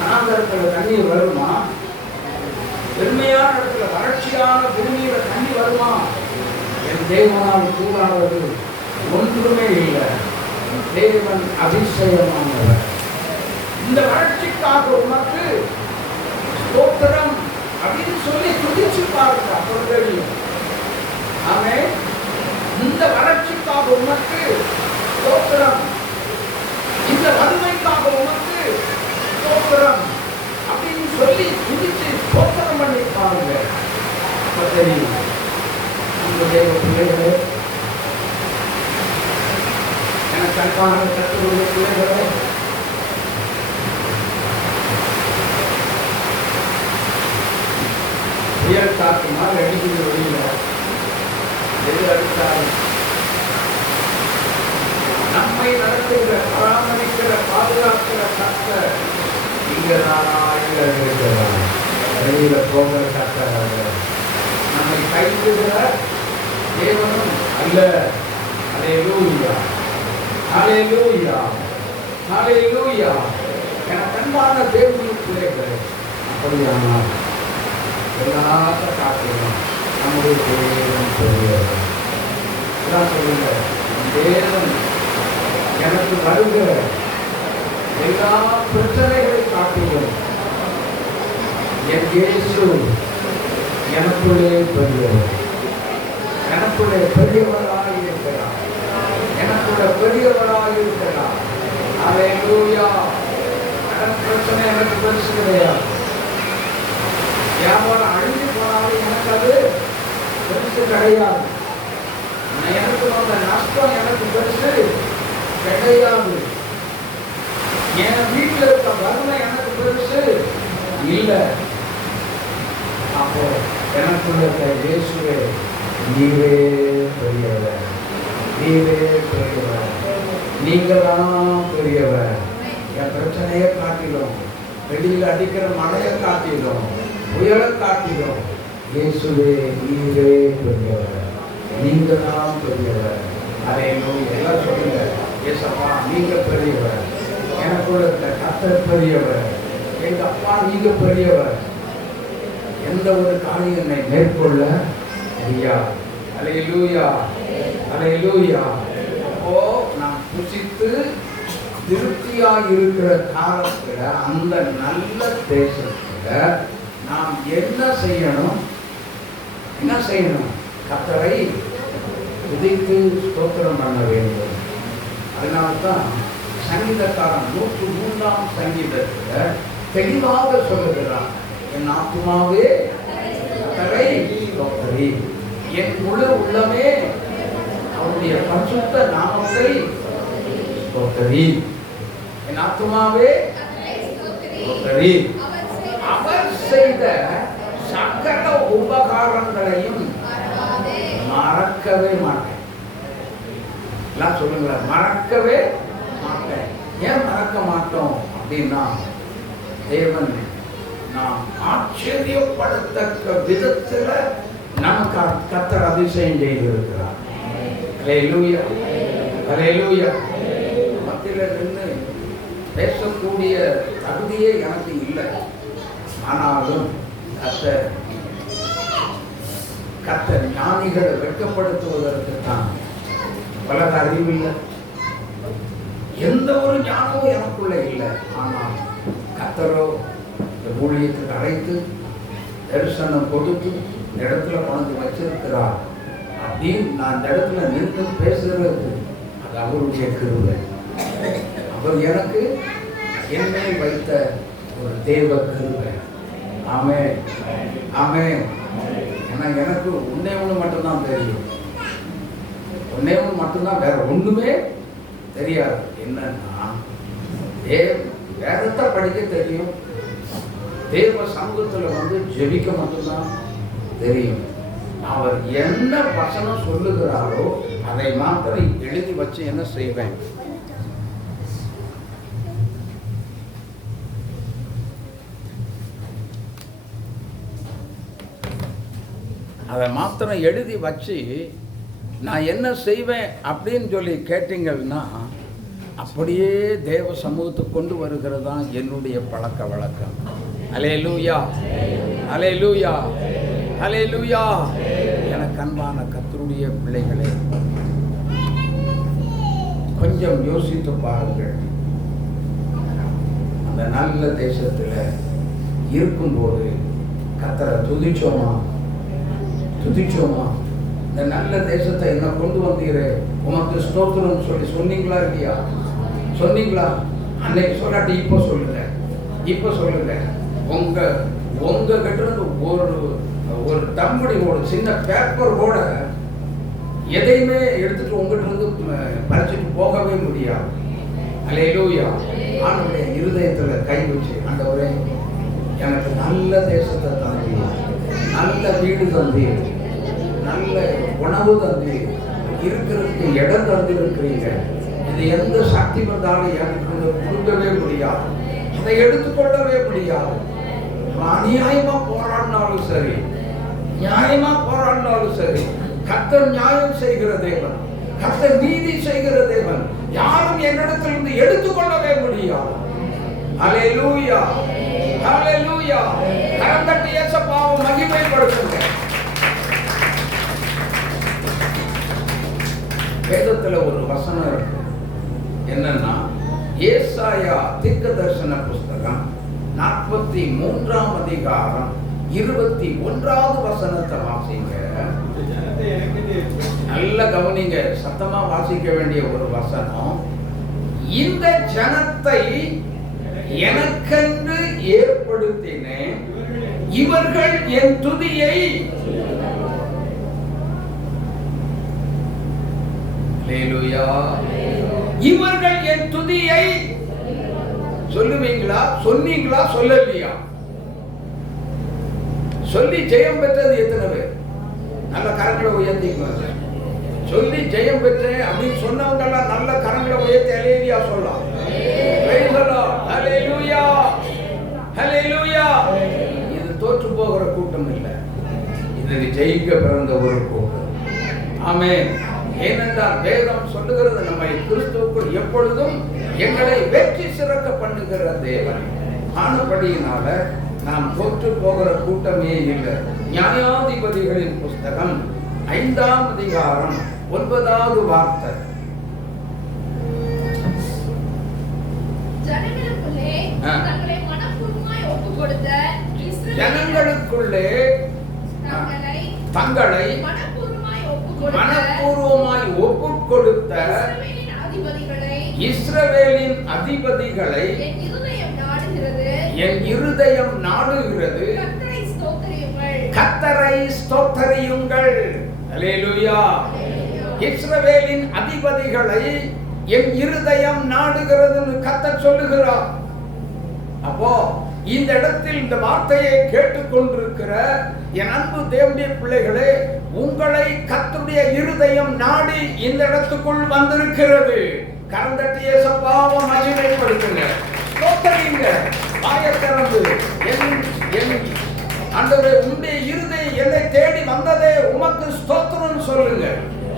அனாந்தரத்துல தண்ணி வருமா? பெருமையான இடத்துல வறட்சியான பூமியில தண்ணி வருமா? என் தேவனால் கூடாதது ஒன்றுமே இல்லை. தேவன் அதிசயமானவர். இந்த வறட்சிக்காக உனக்கு ஸ்தோத்திரம் அப்படின்னு சொல்லி துதிச்சு பாருங்க, அப்புறம் தெரியும். ஆமென். இந்த வறட்சிக்காக உனக்கு ஸ்தோத்திரம், இந்த வறுமைக்காக உனக்கு ஸ்தோத்திரம் அப்படின்னு சொல்லி துதிச்சு ஸ்தோத்திரம் பண்ணி பாருங்க, அப்ப தெரியும். அந்த தேவ பிள்ளைகளே, எனக்கு அன்பான கர்த்தருடைய பிள்ளைகளே, புயல் காற்று மாதிரி அடிக்குது வெளியில. எது அடித்தாலும் நம்மை நடத்துகிற, பராமரிக்கிற, பாதுகாக்கிற கர்த்தர் இங்கதானா இருக்கிறார். வெளியில போகிற கர்த்தர் நம்மை கைவிடுகிற தேவனும் அல்ல. அல்லேலூயா, அல்லேலூயா, அல்லேலூயா. எனக்கு அன்பான தேவனுடைய பிள்ளைகளே, அப்படியானால் எல்லாத்த காட்டிலும் நம்முடைய தேவன் பெரியவர். சொல்லுங்க, தேவன் எனக்கு வருகிற எல்லா பிரச்சனைகளை காட்டிலும் என் இயேசு எனக்குள்ளே பெரியவர். எனக்குள்ளே பெரியவராக இருக்கிறார். எனக்குள்ள பெரியவராக இருக்கிறார். அல்லேலூயா. கடன் பிரச்சனை எனக்கு பெருசு கிடையாது. வியாபாரம் அழிஞ்சு போனாலும் எனக்கு அது பெருசு கிடையாது. எனக்கு வந்த நஷ்டம் எனக்கு பெருசு கிடையாது. என் வீட்டில் இருக்க வறுமை எனக்கு பெருசு இல்லை. எனக்குள்ள இயேசுவே நீரே பெரியவர், நீரே பெரியவர், நீங்களாம் பெரியவர். என் பிரச்சனையை காட்டிடும், வெளியில் அடிக்கிற மழையை காட்டிடும், புயலை காட்டிடும், இயேசுவே நீரே பெரியவர், நீங்களாம் பெரியவர். அதை எல்லாம் சொல்லுங்க, ஏசப்பா நீங்க பெரியவர், எனக்குள்ள கர்த்தர் பெரியவர், எங்க அப்பா நீங்க பெரியவர். எந்த ஒரு காரியம் என்னை மேற்கொள்ள முடியாது. அல்லேலூயா, அல்லேலூயா. அப்போ நாம் புசித்து திருப்தியாக இருக்கிற காலத்துல அந்த நல்ல தேசத்துல நாம் என்ன செய்யணும்? என்ன செய்யணும்? கர்த்தரை துதித்து ஸ்தோத்திரம் பண்ண வேண்டும். அதனால்தான் சங்கீதக்காரன் 103ஆம் சங்கீதத்துல தெளிவாக சொல்லுகிறான், என் ஆத்துமாவே கர்த்தரை ஸ்தோத்திரி, என் முழு உள்ளமே அவருடைய பரிசுத்த நாமத்தை ஸ்தோத்திரி. என் ஆத்துமாவே ஸ்தோத்திரி. அவர் செய்த சகல உபகாரங்களையும் மறக்கவே மாட்டேன். எல்லாம் சொல்லுங்களேன், மறக்கவே மாட்டேன். ஏன் மறக்க மாட்டோம் அப்படின்னா, தேவன் நாம் ஆச்சரியப்படத்தக்க விதத்துல நமக்கு கர்த்தர் அதிசயம் செய்திருக்கிறார். அல்லேலூயா, அல்லேலூயா. மத்தியில நின்று பேசக்கூடிய தகுதியே எனக்கு இல்லை. ஆனாலும் கர்த்தர் ஞானிகளை வெட்கப்படுத்துவதற்கு தான். வளர அறிவில்லை, எந்த ஒரு ஞானமும் எனக்குள்ள இல்லை. ஆனால் கர்த்தரோ இந்த ஊழியத்துக்கு அழைத்து தரிசனம் கொடுத்து இந்த இடத்துல கொண்டு வச்சிருக்கிறார். அப்படின்னு நான் இந்த இடத்துல நின்று பேசுறது அது அவருடைய கிருபை. அவர் எனக்கு என்னை வைத்த ஒரு தேவ கிருபை. ஆமென், ஆமென். ஏன்னா எனக்கு ஒன்னே ஒன்று மட்டும்தான் தெரியும், ஒன்னே ஒன்று மட்டும்தான், வேற ஒண்ணுமே தெரியாது. என்னன்னா வேதத்தை படிக்க தெரியும், தேவ சமூகத்துல வந்து ஜெபிக்க மட்டும்தான் தெரியும். அவர் என்ன வசனம் சொல்லுகிறாரோ அதை மாத்திரம் எழுதி வச்சு என்ன செய்வேன்? அதை மாத்திரம் எழுதி வச்சு நான் என்ன செய்வேன் அப்படின்னு சொல்லி கேட்டீங்கன்னா, அப்படியே தேவ சமூகத்துக்கு கொண்டு வருகிறது தான் என்னுடைய பழக்க வழக்கம். அல்லேலூயா, அல்லேலூயா, அல்லேலூயா. எனக்கு அன்பான கர்த்தருடைய பிள்ளைகளே, கொஞ்சம் யோசித்து பாருங்கள். அந்த நல்ல தேசத்தில் இருக்கும்போது கர்த்தரை துதிச்சோமா? துதிச்சோமா? இந்த நல்ல தேசத்தை என்ன கொண்டு வந்தீரே, உமக்கு ஸ்தோத்திரம் சொல்லி சொன்னீங்களா இல்லையா? சொன்னீங்களா? அன்னைக்கு சொல்லாட்டி இப்போ சொல்லுங்க, இப்போ சொல்லுங்க. உங்க கிட்ட இருந்து ஒரு தம்படி ஒரு சின்ன பேப்பர் கூட எதையுமே எடுத்துட்டு உங்ககிட்ட இருந்து பறிச்சுட்டு போகவே முடியாது. அல்லேலூயா. ஆண்டவருடைய இருதயத்துல கை வச்சு, ஆண்டவரே எனக்கு நல்ல தேசத்தை தந்தீர், நல்ல வீடு தந்தீர், நல்ல உணவு தந்தீர், இருக்கிறதுக்கு இடம் தந்திருக்கிறீங்க. இது எந்த சக்தி வந்தாலும் எனக்கு கொடுக்கவே முடியாது, அதை எடுத்துக்கொள்ளவே முடியாது. அநியாயமா போராடினாலும் சரி, நியாயமா போராடினாலும் சரி, கர்த்தர் நியாயம் செய்கிற தேவன், கர்த்தர் நீதி செய்கிற தேவன். யாரும் என்னிடத்திலிருந்து எடுத்துக்கொள்ளவே முடியாது. அல்லேலூயா, அல்லேலூயா. கரம் தட்டி இயேசுவை மகிமைப்படுத்துங்க. வேதத்துல ஒரு வசனம் இருக்கு, என்னன்னா ஏசாயா தீர்க்கதரிசன புஸ்தகம் 43ஆம் அதிகாரம் 21வது வசனத்தை வாசிங்க. நல்ல கவனிங்க, சத்தமா வாசிக்க வேண்டிய ஒரு வசனம். இந்த ஜனத்தை எனக்கென்று ஏற்படுத்தினேன், இவர்கள் என் துதியை இவர்கள் என் துதியை சொல்லுவீங்களா? சொன்னீங்களா? சொல்லலையா? சொல்லி ஜெயம் பெற்றது எத்தனை பேர்? நல்ல கரங்களை உயர்த்திக்குவாங்க. சொல்லி ஜெயம் பெற்றேன் அப்படின்னு சொன்னவங்க எல்லாம் நல்ல கரங்களை உயர்த்தி ஹல்லேலூயா சொல்லலாம். Praise the Lord. ஹல்லேலூயா, ஹல்லேலூயா. இது தோற்று போகிற கூட்டம் இல்லை, இது ஜெயிக்க பிறந்த ஒரு கூட்டம். ஆமென். ஏனென்றால் வேதம் சொல்லுகிறது, நம்மை கிறிஸ்துவுக்குள் எப்பொழுதும் எங்களை வெற்றி சிறக்க பண்ணுகிற தேவன். ஆனபடியினால நாம் தோற்று போகிற கூட்டமே இல்லை. நியாயாதிபதிகளின் புஸ்தகம் 5ஆம் அதிகாரம் 9வது வார்த்தை. ஜனங்களுக்குள்ளே தங்களை மனப்பூர்வமாய் ஒப்புக்கொடுத்த ஜனங்களுக்குள்ளே தங்களை மனப்பூர்வமாய் ஒப்புக்கொடுத்த இஸ்ரவேலின் அதிபதிகளை என் இருதயம் நாடுகிறது. கர்த்தரை ஸ்தோத்திரியுங்கள். ஹல்லேலூயா. இஸ்ரவேலின் அதிபதிகளை என் இருதயம் நாடுகிறதுன்னு கர்த்தர் சொல்லுகிறார். அப்போ இந்த இடத்தில் இந்த வார்த்தையை கேட்டுக்கொண்டிருக்கிற என் அன்பு தேவனுடைய பிள்ளைகளே, உங்களை கர்த்தருடைய இருதயம் நாடி இந்த இடத்துக்குள் வந்திருக்கிறது. கரந்தட்டி இயேசுவை மகிமைப்படுத்துங்க, ஸ்தோத்திரியுங்க. வாயைத் திறந்து என் ஆண்டவரே, உம்முடைய இருதயம் என்னை தேடி வந்ததே, உமக்கு ஸ்தோத்திரம் சொல்லுங்க.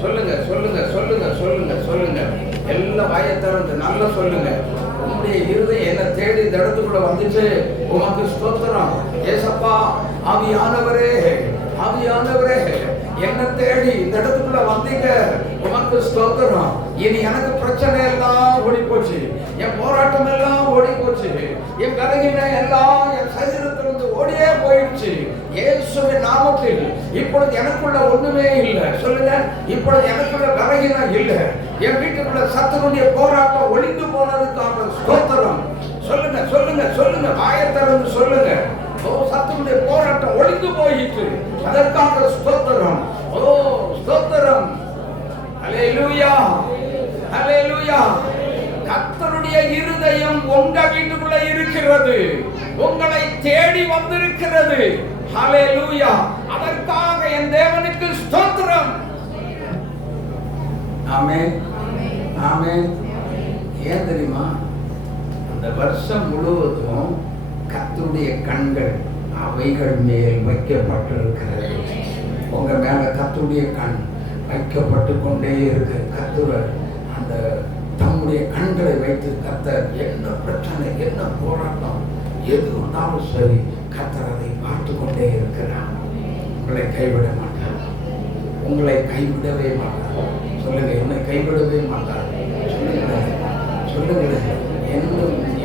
சொல்லுங்க சொல்லுங்க சொல்லுங்க சொல்லுங்க சொல்லுங்க. எல்லாம் வாயைத் திறந்து நல்லா சொல்லுங்க. உம்முடைய இருதயம் என்ன தேடி இந்த இடத்துக்குள்ள வந்துச்சு, உமக்கு ஸ்தோத்திரம். ஏசப்பா, ஆவியானவரே, ஆவியானவரே, என்ன தேடி இந்த இடத்துக்குள்ள வந்தீங்க, உமக்கு ஸ்தோத்திரம். இனி எனக்கு பிரச்சனை எல்லாம் ஓடி போச்சு, என் போராட்டம் எல்லாம் ஓடி போச்சு, என் பலகீன எல்லாம் என் சரீரத்திலிருந்து ஓடியே போயிடுச்சு. இயேசுவின் நாமத்தில் இப்பொழுது எனக்குள்ள ஒண்ணுமே இல்லை. சொல்லுங்க, இப்பொழுது எனக்குள்ள பலகீனம் இல்லை. என் வீட்டுக்குள்ள சத்துருடைய போராட்டம் ஒளிந்து போனதுக்காக ஸ்தோத்திரம். சொல்லுங்க சொல்லுங்க சொல்லுங்க, வாயைத் திறந்து சொல்லுங்க. ஓ, சத்துருடைய போராட்டம் ஒளிந்து போயிட்டு அதற்காக ஸ்தோத்திரம். ஓ, ஸ்தோத்திரம். ஹல்லேலூயா, ஹல்லேலூயா. கர்த்தருடைய இருதயம் உங்க வீட்டுக்குள்ள இருக்கிறது, உங்களை தேடி வந்திருக்கிறது. ஹல்லேலூயா. அதற்காக என் தேவனுக்கு ஸ்தோத்திரம். ஆமென், ஆமென். ஏன் தெரியுமா? அந்த வருஷம் முழுவதும் கர்த்தருடைய கண்கள் அவைகள் மேல் வைக்கப்பட்டிருக்கிறது. உங்க மேல கர்த்தருடைய கண் வைக்கப்பட்டு கொண்டே இருக்கு. கர்த்தர் அந்த தம்முடைய கண்களை வைத்து, கர்த்தர் என்ன பிரச்சனை, என்ன போராட்டம், எது வந்தாலும் சரி, கர்த்தர் அதை பார்த்து கொண்டே இருக்கிறார். உங்களை கைவிட மாட்டார், உங்களை கைவிடவே மாட்டார். சொல்லுங்க, என்னை கைவிடவே மாட்டார். சொல்லுங்க சொல்லுங்க,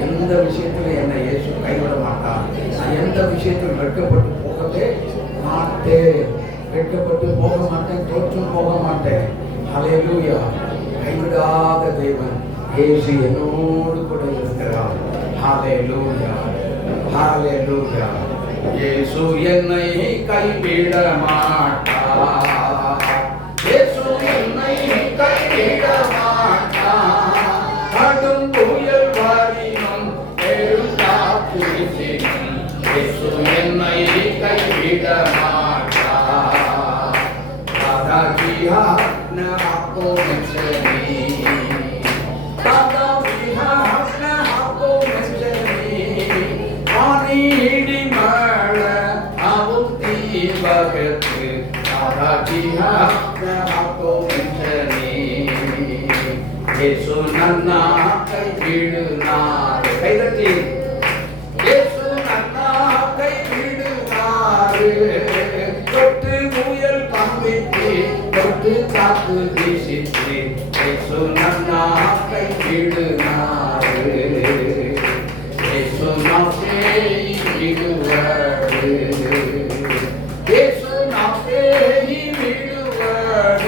எந்த விஷயத்துல என்னை இயேசு கைவிட மாட்டார். நான் எந்த விஷயத்தில் வெட்கப்பட்டு போகவே மாட்டேன், வெட்கப்பட்டு போக மாட்டேன், தோற்றும் போக மாட்டேன். ஹல்லேலூயா. கைவிடாத தேவன் இயேசு என்னோடு கூட இருக்கிறார். ஹல்லேலூயா, ஹல்லேலூயா. இயேசு என்னை கைவிட மாட்டார், இயேசு என்னை கைவிட மாட்டார். கடும் புயல் வரினும் பெரும் காற்று வீசினும் இயேசு என்னை கைவிட மாட்டார். தாதாஜியா na ako menjadi, dadah na ako menjadi, pani di mala abuti bagat, dadah na ako menjadi. Yesu nanna kai vidunar, kai datti. Yesu nanna kai vidunar, kottu muyal pambitti. காத்து வீசித்து இயேசு நன்னா கைவிடுனார், இயேசு நாமே விடுவார், இயேசு நாமே விடுவார்.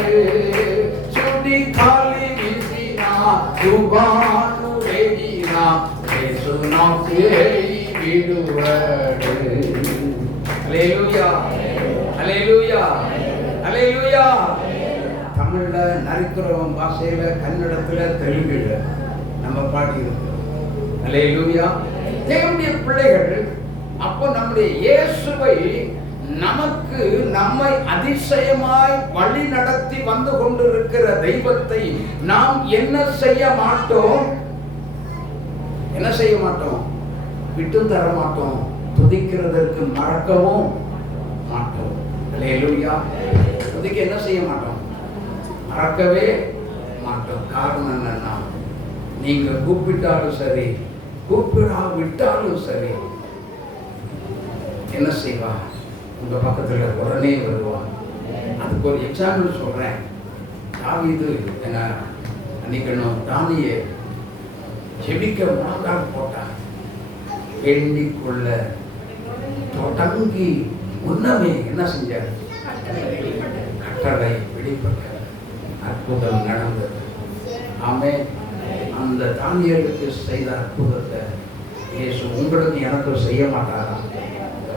சுடி காலி வீசினா துபானு வேகினா இயேசு நாமே விடுவார். ஹல்லேலூயா, ஹல்லேலூயா, ஹல்லேலூயா. தமிழ்ல, நரிக்குறவன் பாஷையில, கன்னடத்துல, தெலுங்குல நம்ம பாடி இருக்கிறோம். ஹல்லேலூயா. தேவனுடைய பிள்ளைகள் அப்போ நம்முடைய இயேசுவை நமக்கு நம்மை அதிசயமாய் வழி நடத்தி வந்து கொண்டிருக்கிற தெய்வத்தை நாம் என்ன செய்ய மாட்டோம்? என்ன செய்ய மாட்டோம்? விட்டு தர மாட்டோம். துதிக்கிறதற்கு மறக்கவும் மாட்டோம். அல்லேலூயா. துதிக்க என்ன செய்ய மாட்டோம்? மறக்கவே மாட்டோம். காரணம் என்னன்னா, நீங்க கூப்பிட்டாலும் சரி, கூப்பிடாவிட்டாலும் சரி, என்ன செய்வா? உங்க பக்கத்துல உடனே வருவா. அதுக்கு ஒரு எக்ஸாம்பிள் சொல்றேன். தாவீது என்ன அன்னைக்கணும், தானியே செபிக்க முழங்கால் போட்டான். வேண்டிக் கொள்ள தொடங்கி முன்னமே என்ன செஞ்சார்? கட்டளை வெளிப்பட்ட அற்புதம் நடந்தது. ஆமென். அந்த தானியேலுக்கு செய்த அற்புதத்தை இயேசு உங்களுக்கு எனக்கு செய்ய மாட்டாரா?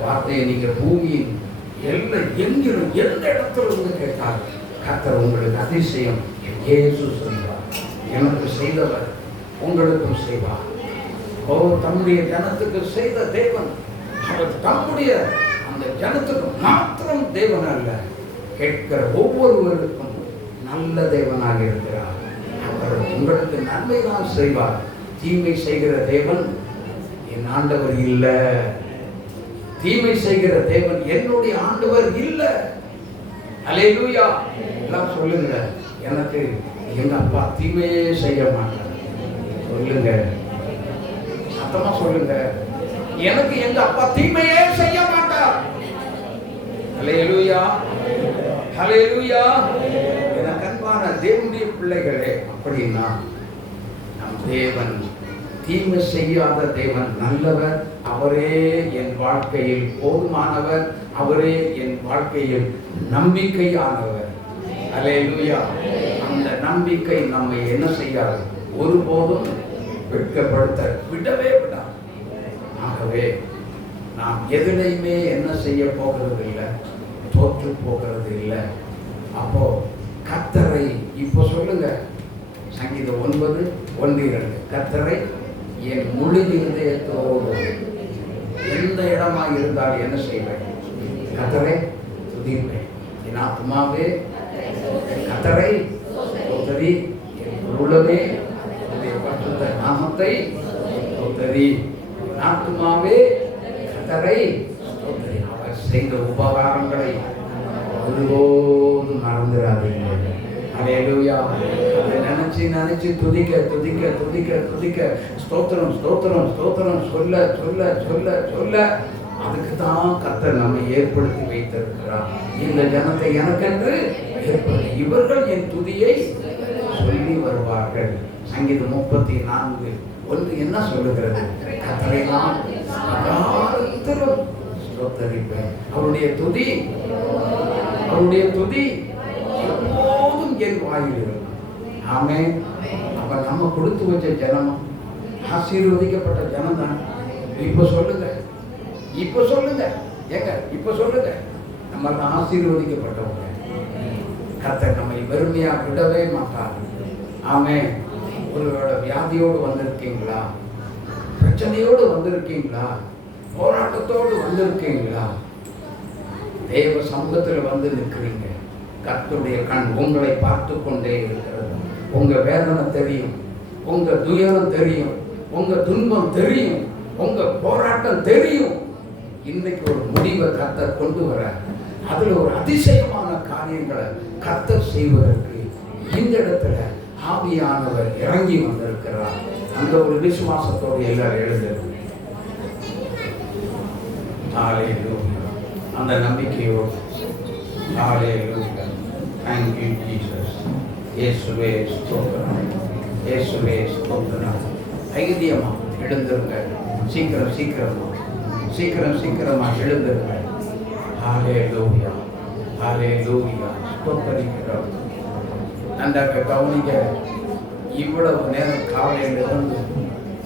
வார்த்தையை நீங்க பூமியின் எங்கிலும் எந்த இடத்துல இருந்து கேட்டால் கர்த்தர் உங்களுக்கு அதிசயம் இயேசு செய்வார். எனக்கு செய்தவர் உங்களுக்கும் செய்வார். ஓ, தம்முடைய ஜனத்துக்கு செய்த தேவன் அவர் தம்முடைய அந்த ஜனத்துக்கு மாத்திரம் தேவன் அல்ல, கேட்கிற ஒவ்வொருவருக்கும் நல்ல தேவனாக இருக்கிறார். அவர் உங்களுக்கு நன்மை தான் செய்வார். தீமை செய்கிற தேவன் என் ஆண்டவர் இல்லை. தீமை செய்கிற தேவன் என்னுடைய ஆண்டவர் இல்லை. அல்லேலூயா. எல்லாம் சொல்லுங்க. எனக்கு எங்க அப்பா தீமையே செய்ய மாட்டார். சொல்லுங்க, சத்தமா சொல்லுங்க. எனக்கு எங்க அப்பா தீமையே செய்ய மாட்டார். அல்லேலூயா, அல்லேலூயா. எனக்கு அன்பான தேவனுடைய பிள்ளைகளே, அப்படின்னா நம் தேவன் தீமை செய்யாத தேவன் நல்லவர். அவரே என் வாழ்க்கையில் போதுமானவர். அவரே என் வாழ்க்கையில் நம்பிக்கையானவர். அல்லேலூயா. அந்த நம்பிக்கை நம்மை என்ன செய்யாது? ஒருபோதும் வெட்கப்படுத்த விடவே விடாது. ஆகவே நாம் எதிலையுமே என்ன செய்ய போகிறது இல்லை, தோற்று போகிறது இல்லை. அப்போ கர்த்தரை இப்போ சொல்லுங்க, சங்கீதம் 9:1-2, கர்த்தரை என் முழு இருதயத்தோடு, எந்த இடமா இருந்தால் என்ன செய்வேன்? கர்த்தரை துதிப்பேன். என் ஆத்மாவே கர்த்தரை ஸ்தோத்திரி, என் உள்ளமே பரிசுத்த நாமத்தை ஸ்தோத்திரி. என் ஆத்மாவே கர்த்தரை ஸ்தோத்திரி. அவர் செய்த உபகாரங்களை ஒருபோதும் மறந்துடாதீங்க. அல்லேலூயா. அதை நினைச்சு துதிக்க துதிக்க துதிக்க துதிக்க ஸ்தோத்திரம் ஸ்தோத்திரம் ஸ்தோத்திரம் சொல்ல சொல்ல சொல்ல சொல்ல அதுக்கு தான் கர்த்தர் நம்மை ஏற்படுத்தி வைத்திருக்கிறார். இந்த ஜனத்தை எனக்கென்று ஏற்படுத்தி இவர்கள் என் துதியை சொல்லி வருவார்கள். சங்கீதம் 34:1 என்ன சொல்லுகிறது? கர்த்தரை நான் அகாலத்திலும் ஸ்தோத்தரிப்பேன். அவருடைய துதி எப்போதும் என் வாயில் இருக்கும். ஆமென். அப்ப நம்ம கொடுத்து வச்ச ஜனம், ஆசீர்வதிக்கப்பட்ட ஜனம் தான். இப்ப சொல்லுங்க, ஏங்க இப்ப சொல்லுங்க, நம்ம ஆசீர்வதிக்கப்பட்டவங்க. கர்த்தர் நம்மை வெறுமையா விடவே மாட்டார். ஆமென். உங்களோட வியாதியோடு வந்திருக்கீங்களா? பிரச்சனையோடு வந்திருக்கீங்களா? போராட்டத்தோடு வந்திருக்கீங்களா? தேவ சமூகத்தில் வந்து நிற்கிறீங்க. கர்த்தருடைய கண் உங்களை பார்த்து கொண்டே இருக்கிறது. உங்க வேதனை தெரியும், உங்க துயரம் தெரியும், உங்க துன்பம் தெரியும், உங்க போராட்டம் தெரியும். இன்னைக்கு ஒரு முடிவை கர்த்தர் கொண்டு வர, அதுல ஒரு அதிசயமான காரியங்களை கர்த்தர் செய்வதற்கு இந்த இடத்துல ஆவியானவர் இறங்கி வந்திருக்கிறார். அந்த ஒரு விசுவாசத்தோடு எல்லாரும் எழுதுறது, அந்த நம்பிக்கையோடு Thank you, Jesus. இயேசுவே ஸ்தோத்திரம், இயேசுவே ஸ்தோத்திரம். தைரியமா எழுந்திருங்க. சீக்கிரமா எழுந்திருங்க. ஹல்லேலூயா, ஹல்லேலூயா. ஸ்தோத்திரிக்கிறோம். நன்றாக கவனிக்க. இவ்வளவு நேரம் காலையில் இருந்து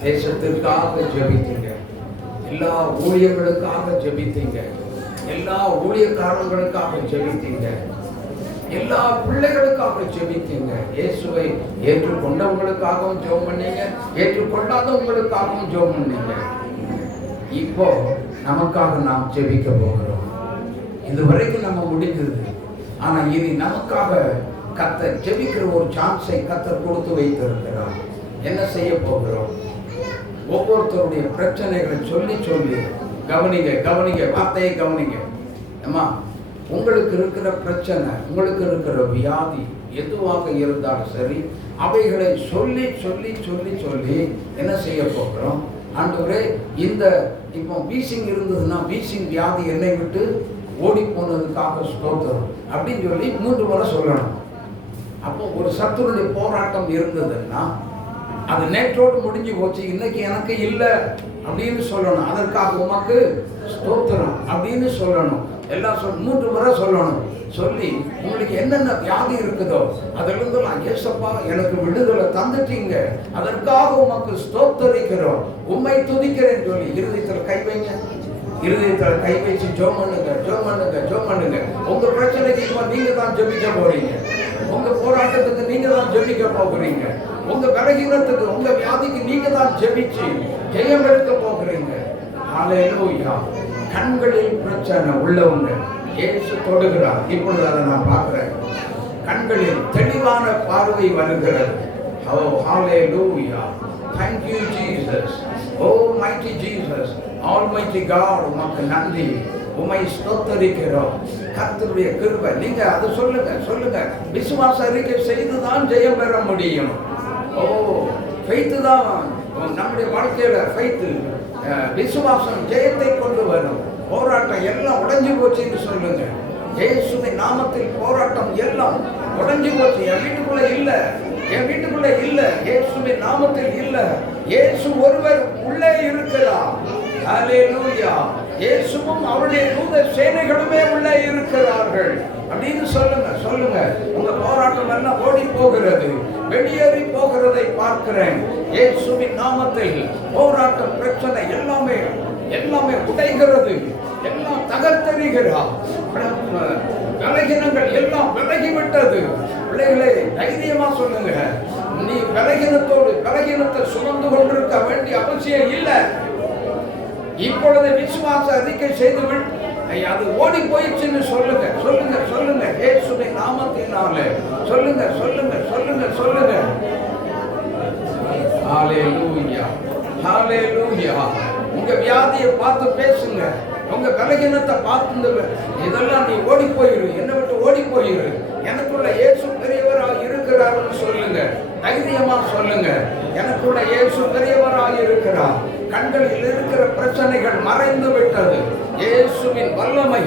தேசத்திற்காக ஜெபித்தீங்க, எல்லா ஊழியர்களுக்காக ஜெபித்தீங்க, எல்லா ஊழியக்காரர்களுக்காக ஜெபித்தீங்க, எல்லா பிள்ளைகளுக்காக ஜெபித்தீங்க. இயேசுவை ஏற்றுக்கொண்டவங்களுக்காகவும் ஜெபம் பண்ணீங்க, ஏற்றுக்கொள்ளாதவங்களுக்காகவும் ஜெபம் பண்ணீங்க. இப்போ நமக்காக நாம் ஜெபிக்க போகிறோம். இதுவரைக்கும் நம்ம முடிந்தது. ஆனா இனி நமக்காக கர்த்தர் ஜெபிக்கிற ஒரு சான்ஸை கர்த்தர் கொடுத்து வைத்திருக்கிறார். என்ன செய்ய போகிறோம்? ஒவ்வொருத்தருடைய பிரச்சனைகளை சொல்லி சொல்லி கவனிங்க, கவனிங்க, வார்த்தையை கவனிங்க. அம்மா, உங்களுக்கு இருக்கிற பிரச்சனை, உங்களுக்கு இருக்கிற வியாதி எதுவாக இருந்தாலும் சரி, அவைகளை சொல்லி சொல்லி சொல்லி சொல்லி என்ன செய்ய போகிறோம்? ஆண்டவரே, இந்த இப்போ வீசிங் இருந்ததுன்னா வீசிங் வியாதி என்னை விட்டு ஓடி போனதுக்காக ஸ்தோத்திரம் அப்படின்னு சொல்லி 3 முறை சொல்லணும். அப்போ ஒரு சத்துருடைய போராட்டம் இருந்ததுன்னா அது நேற்றோடு முடிஞ்சு போச்சு, இன்னைக்கு எனக்கு இல்லை அப்படின்னு சொல்லணும். அதற்காக உமக்கு ஸ்தோத்திரம் அப்படின்னு சொல்லணும். எல்லாம் 3 முறை சொல்லணும். சொல்லி உங்களுக்கு என்னென்ன வியாதி இருக்குதோ அதிலிருந்து நான் ஏசப்பா எனக்கு விடுதலை தந்துட்டீங்க, அதற்காக உமக்கு ஸ்தோத்தரிக்கிறோம், உம்மை துதிக்கிறேன் சொல்லி இருதயத்தில் கை வைங்க. இருதயத்தில் கை வச்சு ஜெபம் பண்ணுங்க, ஜெபம் பண்ணுங்க, ஜெபம் பண்ணுங்க. உங்க பிரச்சனைக்கு இப்போ நீங்க தான் ஜெபிக்க போறீங்க. உங்க போராட்டத்துக்கு நீங்க தான் ஜெபிக்க போகிறீங்க. உங்க பலகீனத்துக்கு, உங்க வியாதிக்கு நீங்க தான் ஜெபிச்சு ஜெயம் எடுக்க போகிறீங்க. ஹல்லேலூயா. கண்களில் பிரச்சனை உள்ளவங்க இயேசு தொடுகிறார். இப்பொழுது அதை நான் பார்க்கிறேன். கண்களில் தெளிவான பார்வை வருகிறது. ஓ ஹல்லேலூயா. Thank you Jesus. Oh mighty Jesus, almighty God, உமக்கு நன்றி, உம்மை ஸ்தோத்திரிக்கிறோம். கர்த்தருடைய கிருபை. நீங்க அது சொல்லுங்க, சொல்லுங்க. விசுவாச அறிக்கை செய்துதான் ஜெயம் பெற முடியும். ஓ, ஃபெய்த் தான் நம்முடைய வாழ்க்கையில ஃபெய்த், விசுவாசம் ஜெயத்தை கொண்டு வரும். போராட்டம் எல்லாம் உடைஞ்சு போச்சுன்னு சொல்லுங்க. இயேசுவின் நாமத்தில் போராட்டம் எல்லாம் உடைஞ்சு போச்சு. என் வீட்டுக்குள்ள இல்ல, என் வீட்டுக்குள்ள இல்ல, இயேசுவின் நாமத்தில் இல்ல. இயேசு ஒருவர் உள்ளே இருக்கிறார். ஹல்லேலூயா. இயேசுவும் அவருடைய தூத சேனைகளுமே உள்ளே இருக்கிறார்கள் அப்படின்னு சொல்லுங்க, சொல்லுங்க. உங்க போராட்டம் எல்லாம் ஓடி போகிறது, வெளியேறி போகிறதை பார்க்கிறேன். இயேசுவின் நாமத்தில் போராட்டம், பிரச்சனை எல்லாமே எல்லாமே உடைகிறது, எல்லாம் தகர்த்தெறிகிறார். பலகீனங்கள் எல்லாம் விலகிவிட்டது. பிள்ளைகளே, தைரியமா சொல்லுங்க. நீ பலகீனத்தை சுமந்து கொண்டிருக்க வேண்டிய அவசியம் இல்லை. இப்பொழுது விசுவாச அறிக்கை செய்துவிட்டு அது ஓடி போயிடுச்சுன்னு சொல்லுங்க, சொல்லுங்க, சொல்லுங்க. இயேசுவின் நாமத்தினாலே சொல்லுங்க, சொல்லுங்க, சொல்லுங்க, சொல்லுங்க. ஹல்லேலூயா, ஹல்லேலூயா. உங்க வியாதியை பார்த்து பேசுங்க, உங்க பலகீனத்தை பார்த்து இதெல்லாம் நீ ஓடி போயிரு, என்னை விட்டு ஓடி போயிரு, எனக்குள்ள இயேசு பெரியவராக இருக்கிறார்னு சொல்லுங்க. தைரியமா சொல்லுங்க, எனக்குள்ள இயேசு பெரியவராக இருக்கிறார். கண்களில் இருக்கிற பிரச்சனைகள் மறைந்து விட்டது. இயேசுவின் வல்லமை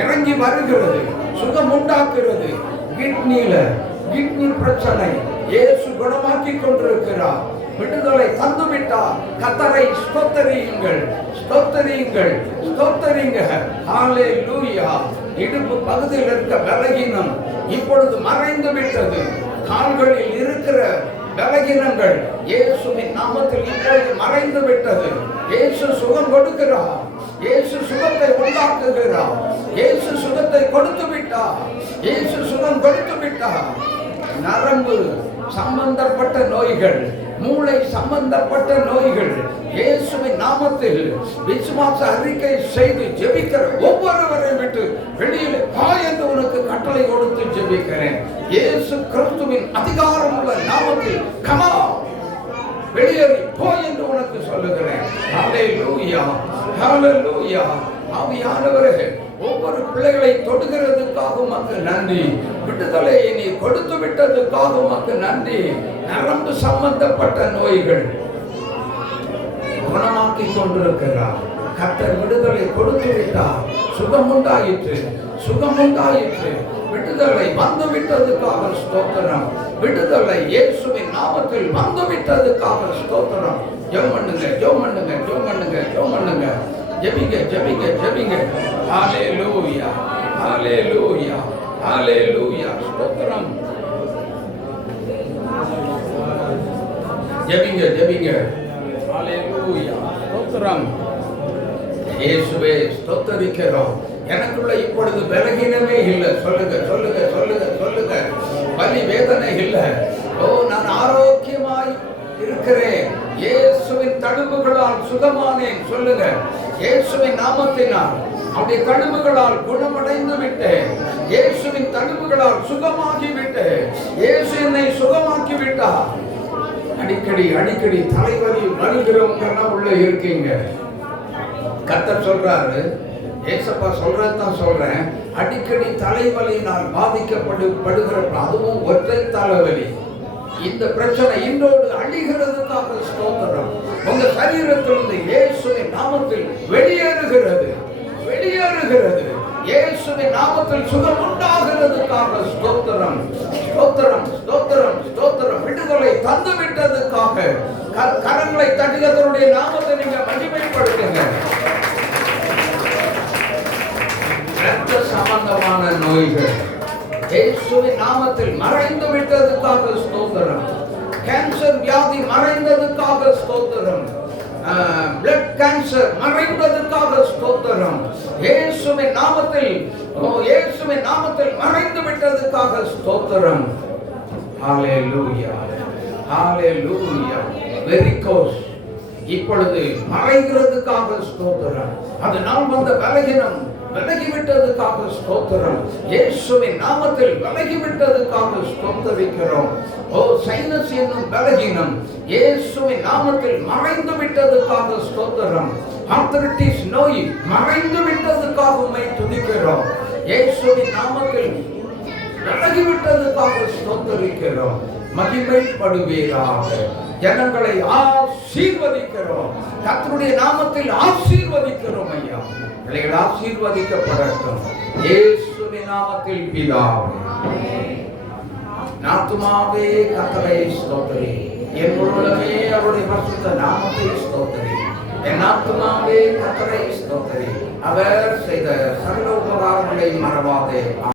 இறங்கி வருகிறது, சுகம் உண்டாக்குகிறது. கிட்னி பிரச்சனை இயேசு குணமாக்கி கொண்டிருக்கிறார். விடுதலை தந்துவிட்டார். கர்த்தரை ஸ்தோத்தரியுங்கள், ஸ்தோத்தரியுங்கள், ஸ்தோத்தரிங்க. ஹல்லேலூயா. இடுப்பு பகுதியில் இருக்க பலகீனம் இப்பொழுது மறைந்து விட்டது. கால்களில் இருக்கிற பலகீனங்கள் இயேசுவின் நாமத்தில் இப்பொழுது மறைந்து விட்டது. இயேசு சுகம் கொடுக்கிறார், இயேசு சுகத்தை உண்டாக்குகிறார், இயேசு சுகத்தை கொடுத்து விட்டார், இயேசு சுகம் கொடுத்து விட்டார். நரம்பு சம்பந்தப்பட்ட நோய்கள், மூளை சம்பந்தப்பட்ட நோய்கள் இயேசுவின் நாமத்தில் விசுவாச அறிக்கை செய்து ஜெபிக்கிற ஒவ்வொருவரை விட்டு வெளியிலே வா என்று உனக்கு கட்டளை கொடுத்து ஜெபிக்கிறேன். இயேசு கிறிஸ்துவின் அதிகாரமுள்ள நாமத்தில் கமா வெளியேறி போ என்று உனக்கு சொல்லுகிறேன். ஹல்லேலூயா, ஹல்லேலூயா. ஆவியானவரே, ஒவ்வொரு பிள்ளைகளை தொடுகிறதுக்காக உமக்கு நன்றி. விடுதலையை நீ கொடுத்து விட்டதுக்காக உமக்கு நன்றி. நரம்பு சம்பந்தப்பட்ட நோய்கள் குணமாக்கி கொண்டிருக்கிறார். கர்த்தர் விடுதலை கொடுத்து விட்டார். சுகம் உண்டாயிற்று, சுகம் உண்டாயிற்று. விடுதலை வந்து விட்டதுக்காக ஸ்தோத்திரம். விடுதலை இயேசுவின் நாமத்தில் வந்து விட்டதுக்காக ஸ்தோத்திரம். ஜெபம் பண்ணுங்க, ஜெபம் பண்ணுங்க, ஜெபம் பண்ணுங்க, ஜெபம் பண்ணுங்க. ஜெபிங்க, ஜெபிங்க, ஜெபிங்க. ஹல்லேலூயா, ஹல்லேலூயா, ஹல்லேலூயா. ஸ்தோத்திரம். ஜெபிங்க, ஜெபிங்க. ஹல்லேலூயா, ஸ்தோத்திரம். இயேசுவே ஸ்தோத்தரிக்கிறோம். எனக்குள்ள இப்பொழுது பலகீனமே இல்லை. சொல்லுங்க, சொல்லுங்க, சொல்லுங்க, சொல்லுங்க. வலி வேதனை இல்லை. ஓ, நான் ஆரோக்கியமாய் இருக்கிறேன். இயேசுவின் தடுப்புகளால் சுகமானேன். சொல்லுங்க. இயேசுவின் நாமத்தினால் அவருடைய தழும்புகளால் குணமடைந்து விட்டேன். இயேசுவின் தழும்புகளால் சுகமாகி விட்டேன். இயேசு என்னை சுகமாக்கி விட்டார். அடிக்கடி தலைவலி வருகிறவங்க உள்ள இருக்கீங்க. கர்த்தர் சொல்றாரு, ஏசப்பா சொல்றதான் சொல்றேன், அடிக்கடி தலைவலியினால் பாதிக்கப்படுகிற, அதுவும் ஒற்றை தலைவலி. இந்த பிரச்சனை இன்றோடு அழிகிறதுக்காக ஸ்தோத்திரம். உங்க சரீரத்திலிருந்து இயேசுவின் நாமத்தில் வெளியேறுகிறது. இயேசுவின் நாமத்தில் சுகம் உண்டாகிறதுக்காக ஸ்தோத்திரம். விடுதலை தந்து விட்டதுக்காக கரங்களை தட்டுகிறவருடைய நாமத்தை நீங்க மகிமைப்படுத்துங்க. இரத்த சம்பந்தமான நோய்கள் இயேசுவின் நாமத்தில் மறைந்து விட்டதுக்காக ஸ்தோத்திரம். கேன்சர் வியாதி மறைந்ததுக்காக ஸ்தோத்திரம். பிளட் கேன்சர் மறைந்ததுக்காக ஸ்தோத்திரம். இயேசுவின் நாமத்தில் மறைந்து விட்டதுக்காக ஸ்தோத்திரம். ஹalleluya, ஹalleluya. வெரிகோஸ் இப்பொழுது மறைகிறதுக்காக ஸ்தோத்திரம். அதனால் வந்த பலகீனம் விலகிவிட்டதுக்காக ஸ்தோத்திரம். இயேசுவின் நாமத்தில் விலகிவிட்டதுக்காக ஸ்தோத்திரிக்கிறோம். சைனஸ் என்னும் பலகீனம் இயேசுவின் நாமத்தில் மறைந்து விட்டதுக்காக ஸ்தோத்திரம். ஆர்த்ரைட்டிஸ் நோய் மறைந்து விட்டதுக்காக உம்மை துதிக்கிறோம். இயேசுவின் நாமத்தில் விலகிவிட்டதுக்காக ஸ்தோத்திரிக்கிறோம். மகிமைப்படுவீராக. ஜனங்களை ஆசீர்வதிக்கிறோம். கர்த்தருடைய நாமத்தில் ஆசீர்வதிக்கிறோம் ஐயா. பிள்ளைகள் ஆசீர்வதிக்கப்படட்டும் இயேசுவின் நாமத்தில் பிதாவே. ஆத்துமாவே கர்த்தரை ஸ்தோத்திரி, என் உள்ளமே அவருடைய பரிசுத்த நாமத்தை ஸ்தோத்திரி. என் ஆத்துமாவே கர்த்தரை ஸ்தோத்திரி, அவர் செய்த சகல உபகாரங்களை மறவாதே.